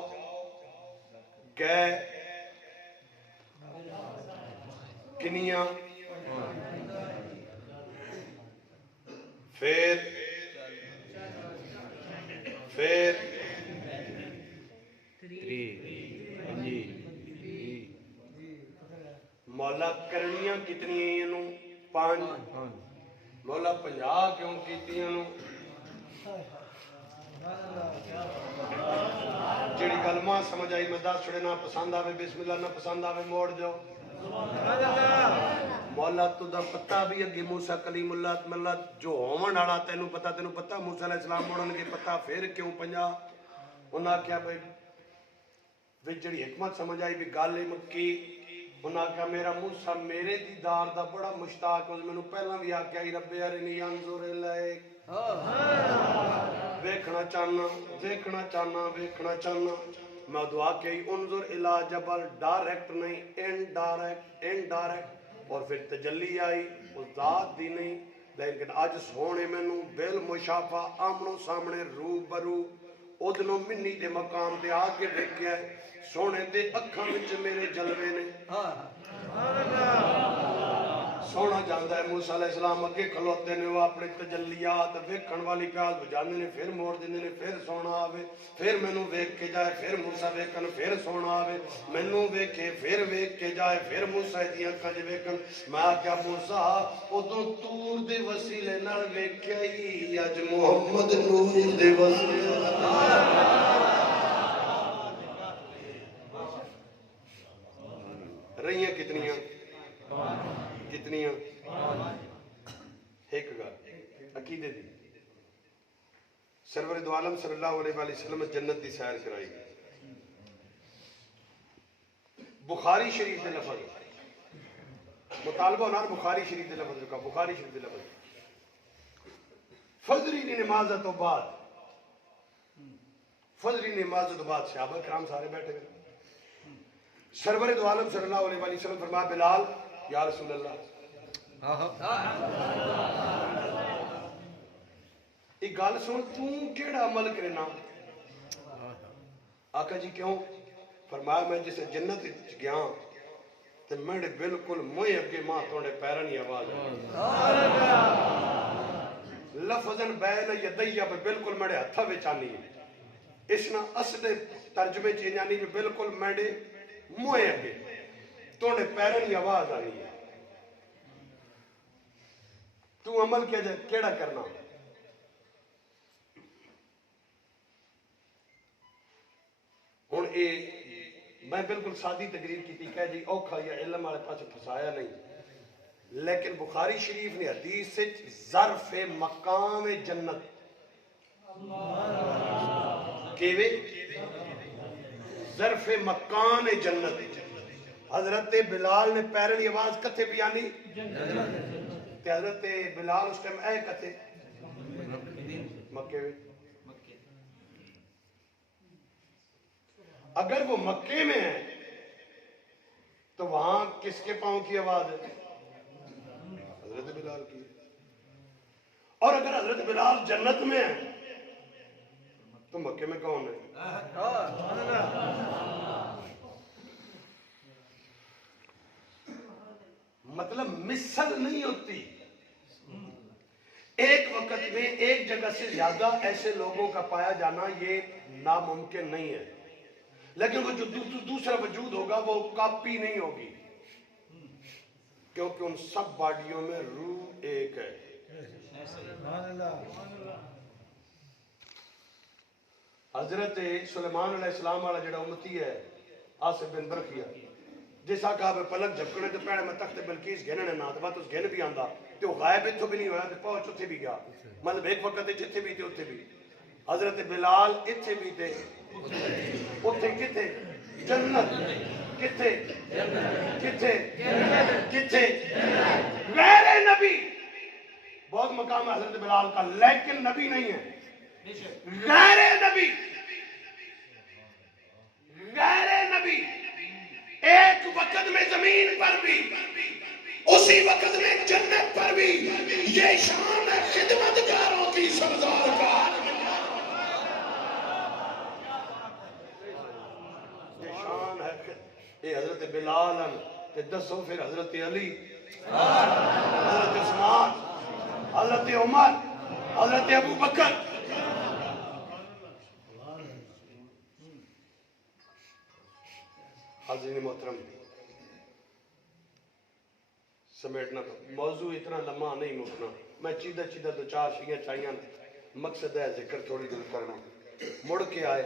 گئے کنیاں پھر مولا کرنیاں کتنی ہیں انہوں 5 مولا 50 کیوں کیتی انہوں جڑی کلمہ سمجھ آئی میں 10 چھڑے نہ پسند آوے بسم اللہ نہ پسند آوے موڑ جو مولا تو دا پتہ بھی اگے موسیٰ کلیم اللہ ملت جو ہومن آڑا تینوں پتہ موسیٰ علیہ السلام موڑن کے پتہ پھر کیوں 50 انہاں کیا بھئی جڑی حکمت سمجھ آئی بھی گالے مکی انہاں کہا میرا موسیٰ میرے دیدار دا بڑا مشتاق ہے میں نے پہلا بھی آکیا ہی رب ارنی انظر الیک ویکھنا چاہنا میں دعا کہ انظر الی جبل ڈائریکٹ نہیں انڈائریکٹ اور پھر تجلی آئی اس ذات دی نہیں لیکن آج سونے میں نو بالمشافہ آمنو سامنے رو برو ادنو منی دے مقام دے آگے دیکھیا ہے سونے دے اکھاں وچ میرے جلوے نے سونا جاندہ ہے موسیٰ علیہ السلام اگے کھلوتے نے وہ اپنے تجلیات ویکھن والی پیاز بجانے نے پھر موڑ دینے نے پھر سونا آوے پھر مینوں ویکھ کے جائے پھر موسیٰ ویکھن پھر سونا آوے مینوں ویکھے پھر ویکھ کے جائے پھر موسیٰ دیاں کھج ویکھن میں آکیا موسیٰ ادھر تور دے وسیلے نال ویکھیا ہی اج محمد نور دے وسیلے رہیاں کتنیاں ایک گل عقیدے دی سرور دو عالم صلی اللہ علیہ وآلہ وسلم جنت دی سیر کرائی بخاری شریف دے لفظ مطالبہ ہونا بخاری شریف دے لفظ کا بخاری شریف دے لفظ فجری نے نماز تو بعد صحابہ کرام سارے بیٹھے گئے سرور دو عالم صلی اللہ علیہ وآلہ وسلم فرمایا بلال یا رسول اللہ ایک گال سن توں کیڑا عمل کرنا آقا جی کیوں فرمایا میں جسے جنت گیا تو میرے بالکل موئے اگے ماں توڑے پیرانی آواز لفظاً بین یدیہ پہ بالکل میرے ہتھا بچانی اس نا اصل ترجمے چ یعنی جو بالکل میڈے موئے اگے توڑے پیرن کی آواز آئی ہے تو عمل کیڑا کرنا ہوں اے میں بالکل سادی تقریر کی کہ جی اوکھا یا علم والے پاس پھسایا نہیں لیکن بخاری شریف نے حدیث سے ظرف مقام جنت کیوے ظرف مکان جنت حضرت بلال نے پیرن کی آواز کتے بیانی تے حضرت بلال اس ٹائم اے کتے مکے میں اگر وہ مکے میں ہے تو وہاں کس کے پاؤں کی آواز ہے حضرت بلال کی اور اگر حضرت بلال جنت میں ہے تو مکے میں کون ہے مطلب مثل نہیں ہوتی ایک وقت میں ایک جگہ سے زیادہ ایسے لوگوں کا پایا جانا یہ ناممکن نہیں ہے لیکن وہ جو دوسرا وجود ہوگا وہ کاپی نہیں ہوگی کیونکہ ان سب باڈیوں میں روح ایک ہے حضرت سلیمان علیہ السلام والا جڑا امتی ہے آصف بن برخیہ جیسا کہا بے پلک جھپکنے تو پیڑے میں تخت بلکیس گھننے نہ تو بات اس گھن بھی آندہ تو وہ غائب اتھو بھی نہیں ہویا تو پہنچ اتھے بھی گیا مطلب ایک وقت جتھے بھی تھے اتھے بھی حضرت بلال اتھے بھی تھے اتھے کتھے جنت کتھے کتھے کتھے غیر نبی بہت مقام ہے حضرت بلال کا لیکن نبی نہیں ہے غیر نبی غیر نبی ایک وقت میں زمین پر بھی اسی وقت میں جنت پر بھی یہ شان ہے خدمتگاروں کی سردار کا یہ شان ہے یہ حضرت بلال کہ دسو پھر حضرت علی حضرت عثمان حضرت عمر حضرت ابو بکر حضرت محترم سمیٹنا موضوع اتنا لمحہ نہیں مکنا میں چیدہ دو چار شیئیں چاہیاں مقصد ہے ذکر تھوڑی دل کرنا مڑ کے آئے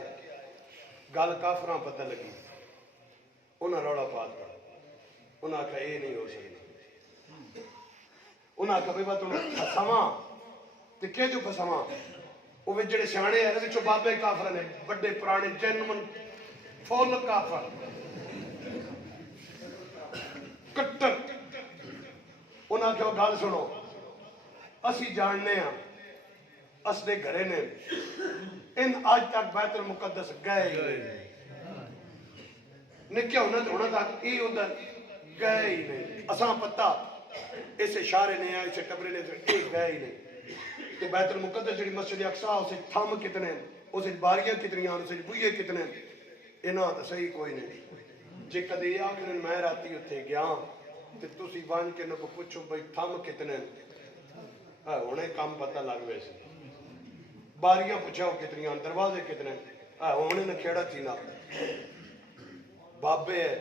گال کافران پتہ لگی انہاں روڑا پات پڑا انہاں کہا اے نہیں ہو سکتا انہاں کہا بھئی بات انہاں پھساواں تے کہ جو پھساواں وہ جڑے سیانے ہیں وچوں بابے کافر نے بڑے پرانے جنمن فول کافر کٹر انہاں کہو گال سنو اسی جاننے ہیں اس نے گھرے نے ان آج تک بیت المقدس گئے ہی نہیں کیا ہونا تھا ای ادھر گئے ہی نہیں اساں پتہ اسے اشارے نے اسے قبرے نے گئے ہی نہیں کہ بیت المقدس جڑی مسجد اقصی اسے تھم کتنے اسے باریاں کتنی ہیں اسے بوئے کتنے انہاں تو صحیح کوئی نہیں جے کدے آخرن میں راتی اتھے گیا تے تسی وان کے نکو پوچھو بھئی تھم کتنے ہونے کام پتہ لگ ویسے باریاں پوچھاؤ کتنی ہیں دروازے کتنے ہونے نہ کھیڑا تھی نا بابے ہے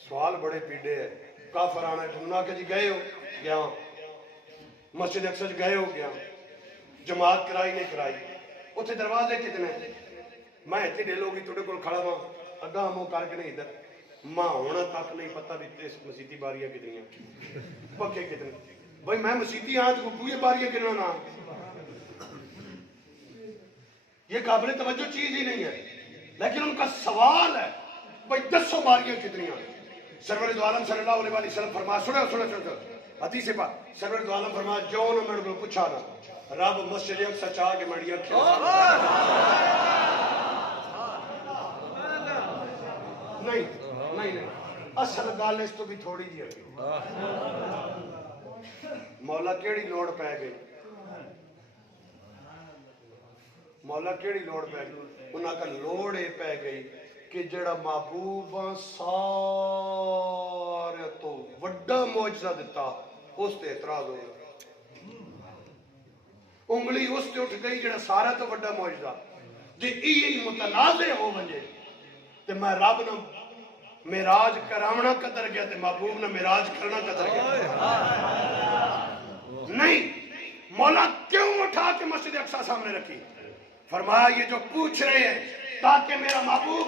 سوال بڑے پیڑے ہے کافر آنا ہے تمنا کہ جی گئے ہو گیا مسجد اقصی گئے ہو گیا جماعت کرائی نہیں کرائی اتھے دروازے کتنے میں اتنی ڈیل ہوگی توڑے کو کھڑا ہوں اگاں ہموں کر کے نہیں ادھر ماں ہونا تک نہیں پتہ بھی اس مسیحی باریاں کتنی ہیں پکے کتنے بھائی میں مسیحی ہاں تو بوئے باریاں کتنا نا یہ قابل توجہ چیز ہی نہیں ہے لیکن ان کا سوال ہے بھائی 10 باریاں کتنی ہیں سرور دو عالم صلی اللہ علیہ وسلم فرمایا سنے حدیث پاک سرور دو عالم فرمایا جو انہوں نے پوچھا نا رب مسجد اقصی چاہ کے مڑیاں کیا نہیں اصل گال اس تو بھی تھوڑی جی ہے مولا کیڑی لوڑ پہ گئی مولا کیڑی لوڑ پہ گئی انہاں کا لوڑ پہ گئی کہ جڑا محبوباں سارے تو وڈا معجزہ دیتا اس تے اعتراض ہو گیا انگلی اس تے اٹھ گئی جڑا سارا تو وڈا معجزہ جی یہی متنازع ہو ونجے تے میں رب نہ معراج کراونا قدر گیا تے محبوب نہ معراج کرنا قدر گیا نہیں مولا کیوں اٹھا کے مسجد اقصی سامنے رکھی فرمایا یہ جو پوچھ رہے ہیں تاکہ میرا محبوب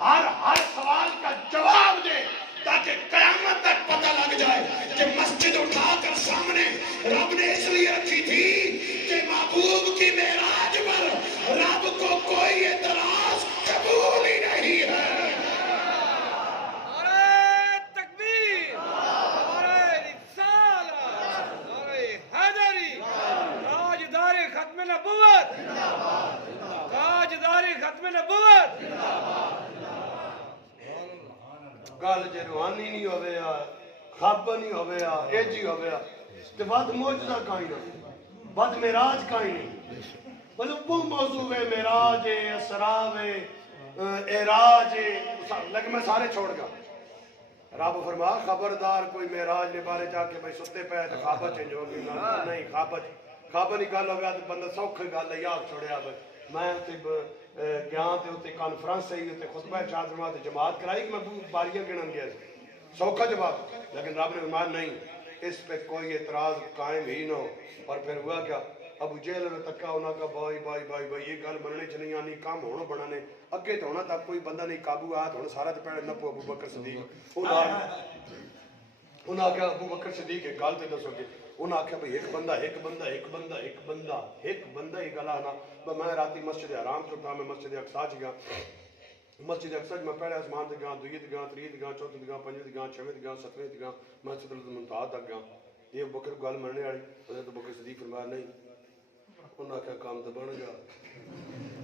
ہر سوال کا جواب دے تاکہ قیامت تک پتہ لگ جائے کہ مسجد اٹھا کر سامنے رب نے اس لیے رکھی تھی کہ محبوب کی معراج پر رب کو کوئی اعتراض قبول ہی نہیں ہے گل جے روحانی نہیں ہوئے خواب نہیں ہوئے ایجی ہوئے تو بعد موجزہ کہیں نہیں بعد معراج کہیں نہیں مطلب وہ موضوع ہے معراج ہے اسراء ہے اعراج ہے لیکن میں سارے چھوڑ گا رب فرما خبردار کوئی معراج نے بارے جا کے بھائی ستے پہ تو خوابہ چینج ہو گئی نہیں خوابہ نہیں گل ہو گیا تو بندہ سوکھ گل ہے یاد چھوڑیا میں گیا تے کانفرنس ہے تے خطبہ چار جماعت جماعت کرائی کہ میں باریاں گنن گیا سوکھا جواب لیکن رب نے فرمایا نہیں اس پہ کوئی اعتراض قائم ہی نہ ہو اور پھر ہوا کیا ابو جہل نے تکا انہاں کا بھائی یہ گل مننے چ نہیں آنی کام ہونا بنانے اگے تو ہونا تک کوئی بندہ نہیں قابو آیا تو سارا تے پہلے نپو ابو بکر صدیق انہاں کہا ابو بکر صدیق ایک گل تے دسو کہ انہاں آکھیا بھئی ایک بندہ ہی گلا نا میں راتی مسجد حرام چ اٹھا میں مسجد اقصی چ گیا مسجد اقصی میں پہلے آسمان تے گیا دوئی تے گیا تری تے گیا چوتھی تے گیا پنجویں تے گیا چھویں تے گیا ستویں تے گیا مسجد المنتہا تک گیا یہ بکر گل مننے والی حضرت بکر صدیق فرمایا نہیں انہاں کہا کام تو بن گیا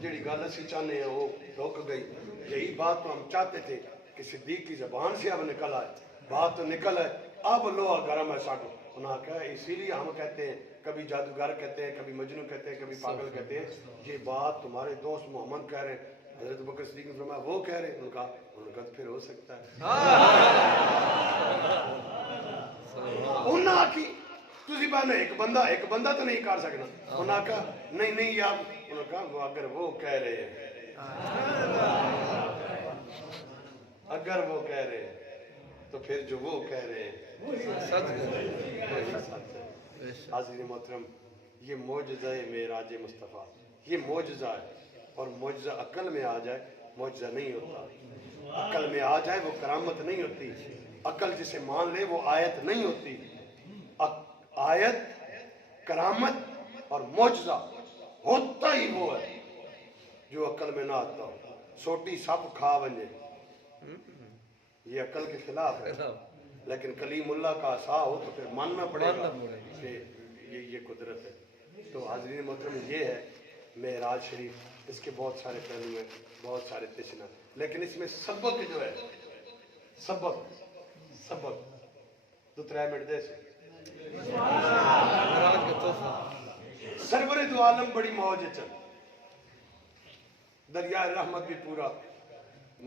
جیڑی گل اسی چاہنے ہیں وہ رک گئی یہی بات تو ہم چاہتے تھے کہ صدیق کی زبان سے اب نکل آئے بات تو نکل ہے اب لوہا گرم ہے ساٹو انہاں کہا اسی لیے ہم کہتے ہیں کبھی جادوگر کہتے ہیں کبھی مجنون کہتے ہیں کبھی پاگل کہتے ہیں یہ بات تمہارے دوست محمد کہہ رہے ہیں حضرت بکر صدیق نے فرمایا وہ کہہ رہے ہیں انہوں نے کہا پھر ہو سکتا ہے انہاں کی تسی بہنے ایک بندہ تو نہیں کر سکنا انہاں کہا نہیں یار انہوں نے کہا اگر وہ کہہ رہے ہیں تو پھر جو وہ کہہ رہے ہیں حاضرین محترم یہ معجزہ معراج مصطفیٰ یہ معجزہ ہے اور معجزہ عقل میں آ جائے معجزہ نہیں ہوتا عقل میں آ جائے وہ کرامت نہیں ہوتی عقل جسے مان لے وہ آیت نہیں ہوتی آیت کرامت اور معجزہ ہوتا ہی وہ ہے جو عقل میں نہ آتا ہو سوٹی سپ کھا ونجے یہ عقل کے خلاف ہے لیکن کلیم اللہ کا عصا ہو تو پھر ماننا پڑے گا کہ یہ قدرت ہے تو حاضرین محترم یہ ہے معراج شریف اس کے بہت سارے پہلو ہیں بہت سارے تشنہ لیکن اس میں سبق جو ہے سبق تو 3 منٹ دے سے سرور دو عالم بڑی موج چل دریائے رحمت بھی پورا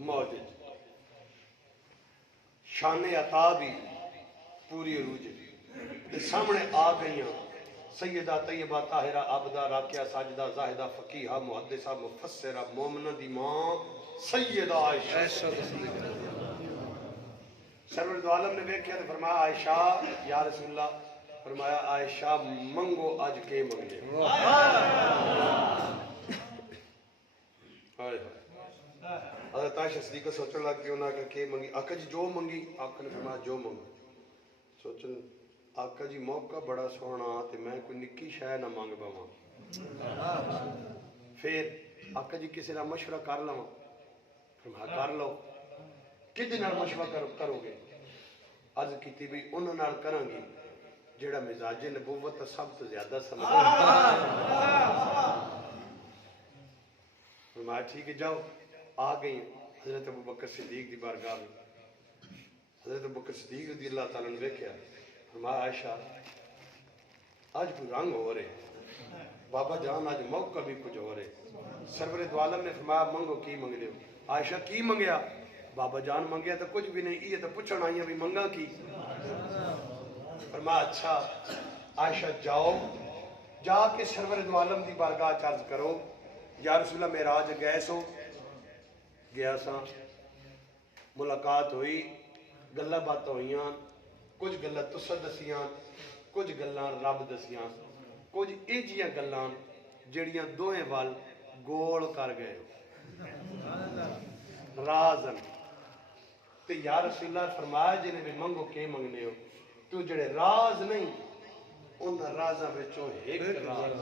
موج شان عطا بھی پوری عروج سامنے آ گئی سیدہ طیبہ طاہرہ عابدہ راکعہ ساجدہ زاہدہ فقیہہ محدثہ مفسرہ مومنہ دی ماں سیدہ عائشہ سرور دو عالم نے دیکھا تو فرمایا عائشہ یا رسول اللہ فرمایا عائشہ منگو آج کے منگے حضرت عائشہ صدیقہ سوچنے لگ کہ انہوں نے کہ منگی آقا جی جو منگی آقا نے فرمایا جو منگو سوچن آقا جی موقع بڑا سونا تے میں کوئی نکی شاہ نہ مانگ باواں پھر آقا جی کسی نہ مشورہ کر لوں فرمایا کر لو کدے نال مشورہ کرو گے عرض کیتی بھی انہاں نال کراں گی جیڑا مزاج نبوت سب تو زیادہ سمجھدا فرمایا ٹھیک ہے جاؤ آ گئی حضرت ابو بکر صدیق دی بارگاہ میں حضرت ابو بکر صدیق رضی اللہ تعالیٰ نے دیکھا فرمایا عائشہ آج کوئی رنگ ہو رہے بابا جان آج موقع بھی کچھ ہو رہے سرور دو عالم نے فرمایا منگو کی منگ لے عائشہ کی منگیا بابا جان منگیا تو کچھ بھی نہیں یہ تو پوچھنا آئیاں بھی منگا کی فرمایا اچھا عائشہ جاؤ جا کے سرور دو عالم دی بارگاہ چارج کرو یا رسول اللہ معراج گئے سو گیا سا ملاقات ہوئی گلا بات ہوئیاں کچھ گلا تسا دسیاں کچھ گلاں رب دسیاں کچھ ایجیاں گلاں جڑیاں دوئیں وال گول کر گئے رازن تے یا رسول اللہ فرمایا جنہیں بھی منگو کے منگنے ہو تو جڑے راز نہیں ان رازاں بچوں ایک راز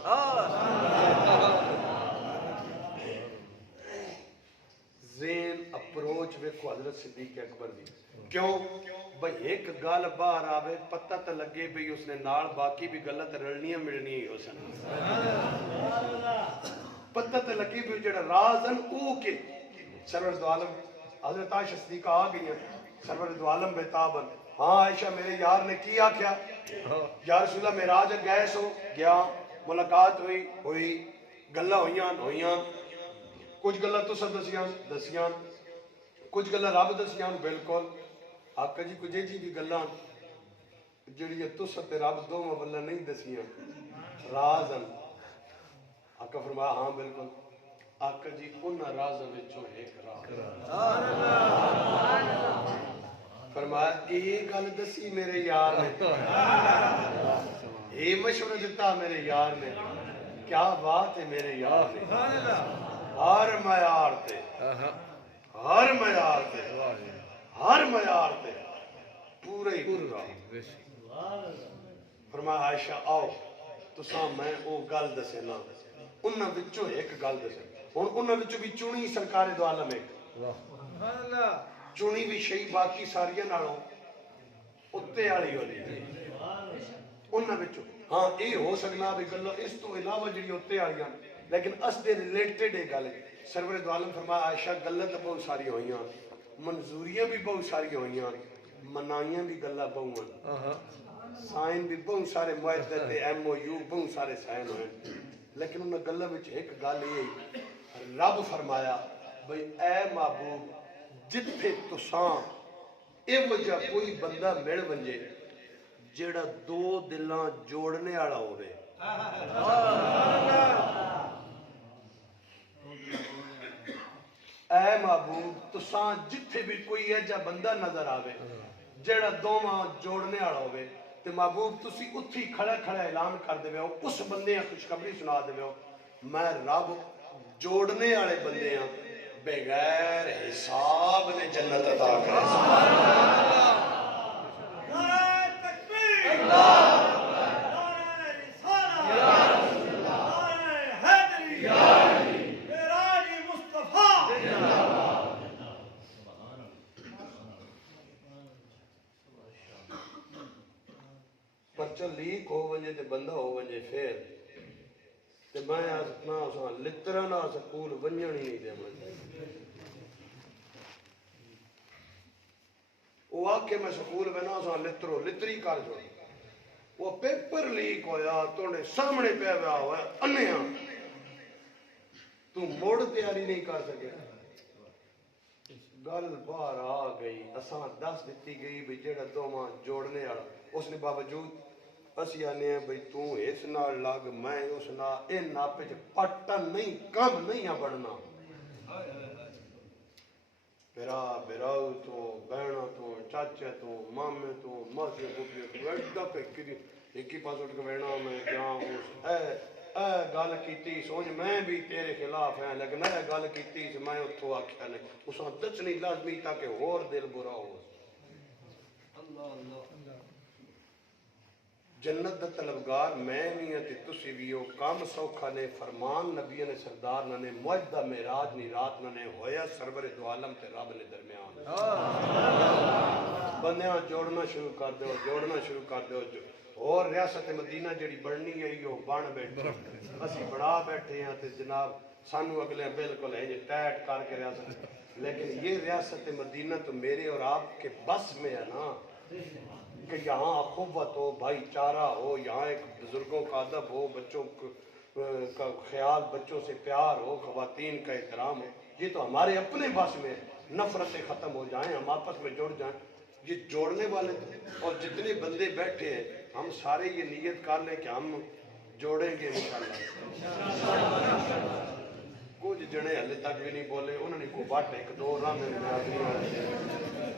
زین اپروچ ویکھو حضرت صدیق اکبر دی کیوں بھئی ایک گال باہر آوے پتہ تے لگے بھی اس نے نال باقی بھی غلط رلنیاں ملنی ہی ہو سن پتہ تے لگے بھی جڑا رازن او کے سرور دو عالم حضرت عائشہ صدیقہ آ گئی ہیں سرور دو عالم بیتابن ہاں عائشہ میرے یار نے کیا کیا یا رسول اللہ معراج گئے سو گیا ملاقات ہوئی گلہ ہوئیاں کچھ گلہ تو سب دسیاں کچھ گلہ رب دسیاں بالکل آقا جی کچھ جی بھی گلہ جڑی تو سب رب دو مولہ نہیں دسیاں رازن آقا فرمایا ہاں بالکل آقا جی ان راز وچوں ایک راز فرمایا ایک گل دسی میرے یار نے یہ مشورہ دیتا میرے یار نے کیا بات ہے میرے یار نے ہر معیار تے پورے ہی پورا فرمایا عائشہ آؤ تساں میں او گل دسے نا انہاں وچوں ایک گل دسے ہن انہاں وچوں بھی چنی سرکار دو عالم ایک چنی بھی شئی باقی ساریاں نالوں اتے والی ہو جی انہاں وچوں ہاں اے ہو سکنا بھی گلاں اس تو علاوہ جڑی اتے والیاں لیکن اس دے ریلیٹڈ ہے گل سرور دو عالم فرمایا عائشہ غلط بہت ساری ہوئیاں منظوریاں بھی بہت ساری ہوئیاں منائیاں بھی گلہ بہت سائن بھی بہت سارے معاہدے ایم او یو بہت سارے سائن ہوئے لیکن انہاں گلہ وچ ایک گل یہ رب فرمایا بھئی اے محبوب جتھے تساں اے وجہ کوئی بندہ مل ونجے جیڑا دو دلاں جوڑنے والا ہوے اے محبوب تساں جتھے بھی کوئی ایجا بندہ نظر آوے جیڑا دوواں جوڑنے والا ہوے تے محبوب تسی اتھی کھڑا کھڑا اعلان کر دے ہو اس بندے خوشخبری سنا دے ہو میں رب جوڑنے والے بندے ہاں بغیر حساب نے جنت عطا کرے نعرہ تکبیر نعرہ رسالہ نعرہ حیدری معراج مصطفیٰ پرچہ لیک ہو ونجے تے بندہ ہو ونجے پھر تے میں اپنا اساں لترنا سکول ونجن ہی نہیں دے میں وہ آکے میں سکول بنا اساں لتری کر جو وہ پیپر لیک ہویا توڑے سامنے پہ ہوا ہوا انہیاں تو موڑ تیاری نہیں کر سکے گل باہر آ گئی اساں دس دیتی گئی بھی جڑا دوواں جوڑنے والا اس نے باوجود اسی آنے ہیں بھئی تو اس نال لگ میں اس نال اے ناپے چ پٹن نہیں کم نہیں ہاں بڑھنا براؤ تو بہنا تو چاچے تو مامے تو ماسی پوپھی ایڈا پہ کری ایک ہی پاس اٹھ کے بہنا میں جاؤں اے گل کیتی سوچ میں بھی تیرے خلاف ہیں لیکن اے گل کیتی میں اتھوں آکھیا نہیں اس نے دسنی لازمی تاکہ اور دل برا ہو اللہ اللہ جنت دا طلبگار میں نہیں ہے تسی بھی ہو کام سوکھا نے فرمان نبی نے سردار نے معاہدہ معراج نی رات نے ہویا سرور دو عالم تے رب نے درمیان بندیاں جوڑنا شروع کر دو اور ریاست مدینہ جڑی بڑھنی ہے یہ بن بیٹھے اسی بڑا بیٹھے ہیں تے جناب سانو اگلے بالکل ہے یہ ٹیٹ کر کے ریاست لیکن یہ ریاست مدینہ تو میرے اور آپ کے بس میں ہے نا کہ یہاں اخوت ہو بھائی چارہ ہو یہاں ایک بزرگوں کا ادب ہو بچوں کا خیال بچوں سے پیار ہو خواتین کا احترام ہو یہ تو ہمارے اپنے بس میں نفرتیں ختم ہو جائیں ہم آپس میں جڑ جائیں یہ جوڑنے والے اور جتنے بندے بیٹھے ہیں ہم سارے یہ نیت کر لیں کہ ہم جوڑیں گے انشاءاللہ کچھ جنے ہلے تک بھی نہیں بولے انہوں نے کو بٹ ایک دو رانے برادری والے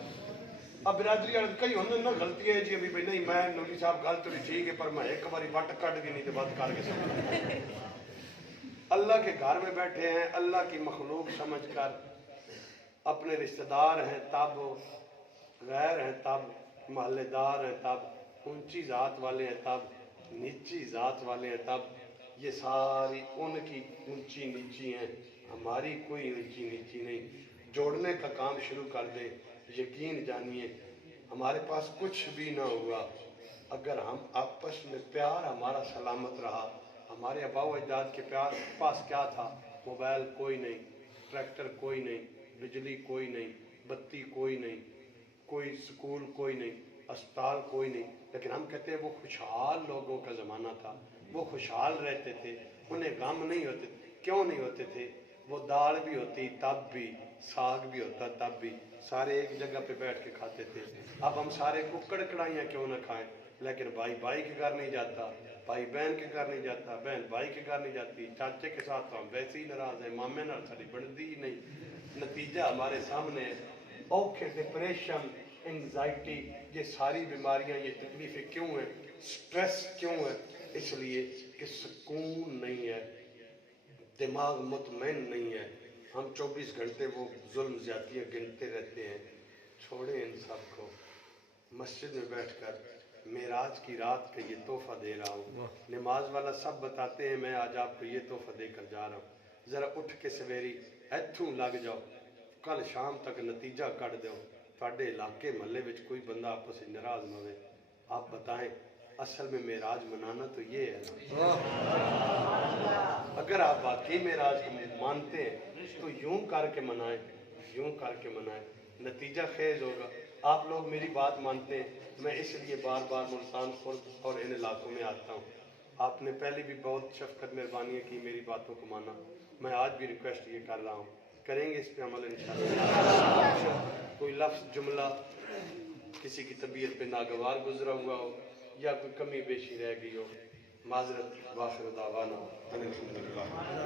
اب برادری والے کئی ہوندے نا غلطی ہے جی ابھی بھئی نہیں میں نوری صاحب گل تو ٹھیک ہے پر میں ایک باری بٹ کٹ کے نہیں تو بات کر کے سمجھ اللہ کے گھر میں بیٹھے ہیں اللہ کی مخلوق سمجھ کر اپنے رشتہ دار ہیں تب غیر ہیں تب محلے دار ہیں تب اونچی ذات والے ہیں تب نیچی ذات والے ہیں تب یہ ساری ان کی اونچی نیچی ہیں ہماری کوئی اونچی نیچی نہیں جوڑنے کا کام شروع کر دیں یقین جانیے ہمارے پاس کچھ بھی نہ ہوا اگر ہم آپس میں پیار ہمارا سلامت رہا ہمارے آباء و اجداد کے پاس کیا تھا موبائل کوئی نہیں ٹریکٹر کوئی نہیں بجلی کوئی نہیں بتی کوئی نہیں کوئی سکول کوئی نہیں اسپتال کوئی نہیں لیکن ہم کہتے ہیں وہ خوشحال لوگوں کا زمانہ تھا وہ خوشحال رہتے تھے انہیں غم نہیں ہوتے تھے کیوں نہیں ہوتے تھے وہ دال بھی ہوتی تب بھی ساگ بھی ہوتا تب بھی سارے ایک جگہ پہ بیٹھ کے کھاتے تھے اب ہم سارے ککڑ کڑائیاں کیوں نہ کھائیں لیکن بھائی بھائی کے گھر نہیں جاتا بھائی بہن کے گھر نہیں جاتا بہن بھائی کے گھر نہیں جاتی چاچے کے ساتھ تو ہم ویسے ہی ناراض ہیں مامے نال ساری بنتی ہی نہیں نتیجہ ہمارے سامنے ہے اوکھے ڈپریشن انگزائٹی یہ ساری بیماریاں یہ تکلیفیں کیوں ہیں سٹریس کیوں ہے اس لیے کہ سکون نہیں ہے دماغ مطمئن نہیں ہے ہم 24 گھنٹے وہ ظلم زیادتیاں گنتے رہتے ہیں چھوڑیں ان سب کو مسجد میں بیٹھ کر معراج کی رات کا یہ تحفہ دے رہا ہوں نماز والا سب بتاتے ہیں میں آج آپ کو یہ تحفہ دے کر جا رہا ہوں ذرا اٹھ کے سویری ایتھوں لگ جاؤ کل شام تک نتیجہ کٹ دو تھوڑے علاقے محلے وچ کوئی بندہ آپس سے ناراض نہ ہوئے آپ بتائیں اصل میں معراج منانا تو یہ ہے نا اگر آپ واقعی معراج کو مانتے ہیں تو یوں کر کے منائیں یوں کر کے منائیں نتیجہ خیز ہوگا آپ لوگ میری بات مانتے ہیں میں اس لیے بار بار ملتان خورد اور ان علاقوں میں آتا ہوں آپ نے پہلے بھی بہت شفقت مہربانیاں کی میری باتوں کو مانا میں آج بھی ریکویسٹ یہ کر رہا ہوں کریں گے اس پہ عمل انشاءاللہ کوئی لفظ جملہ کسی کی طبیعت پہ ناگوار گزرا ہوا ہو یا کوئی کمی بیشی رہ گئی ہو معذرت واخر دعوانا الحمدللہ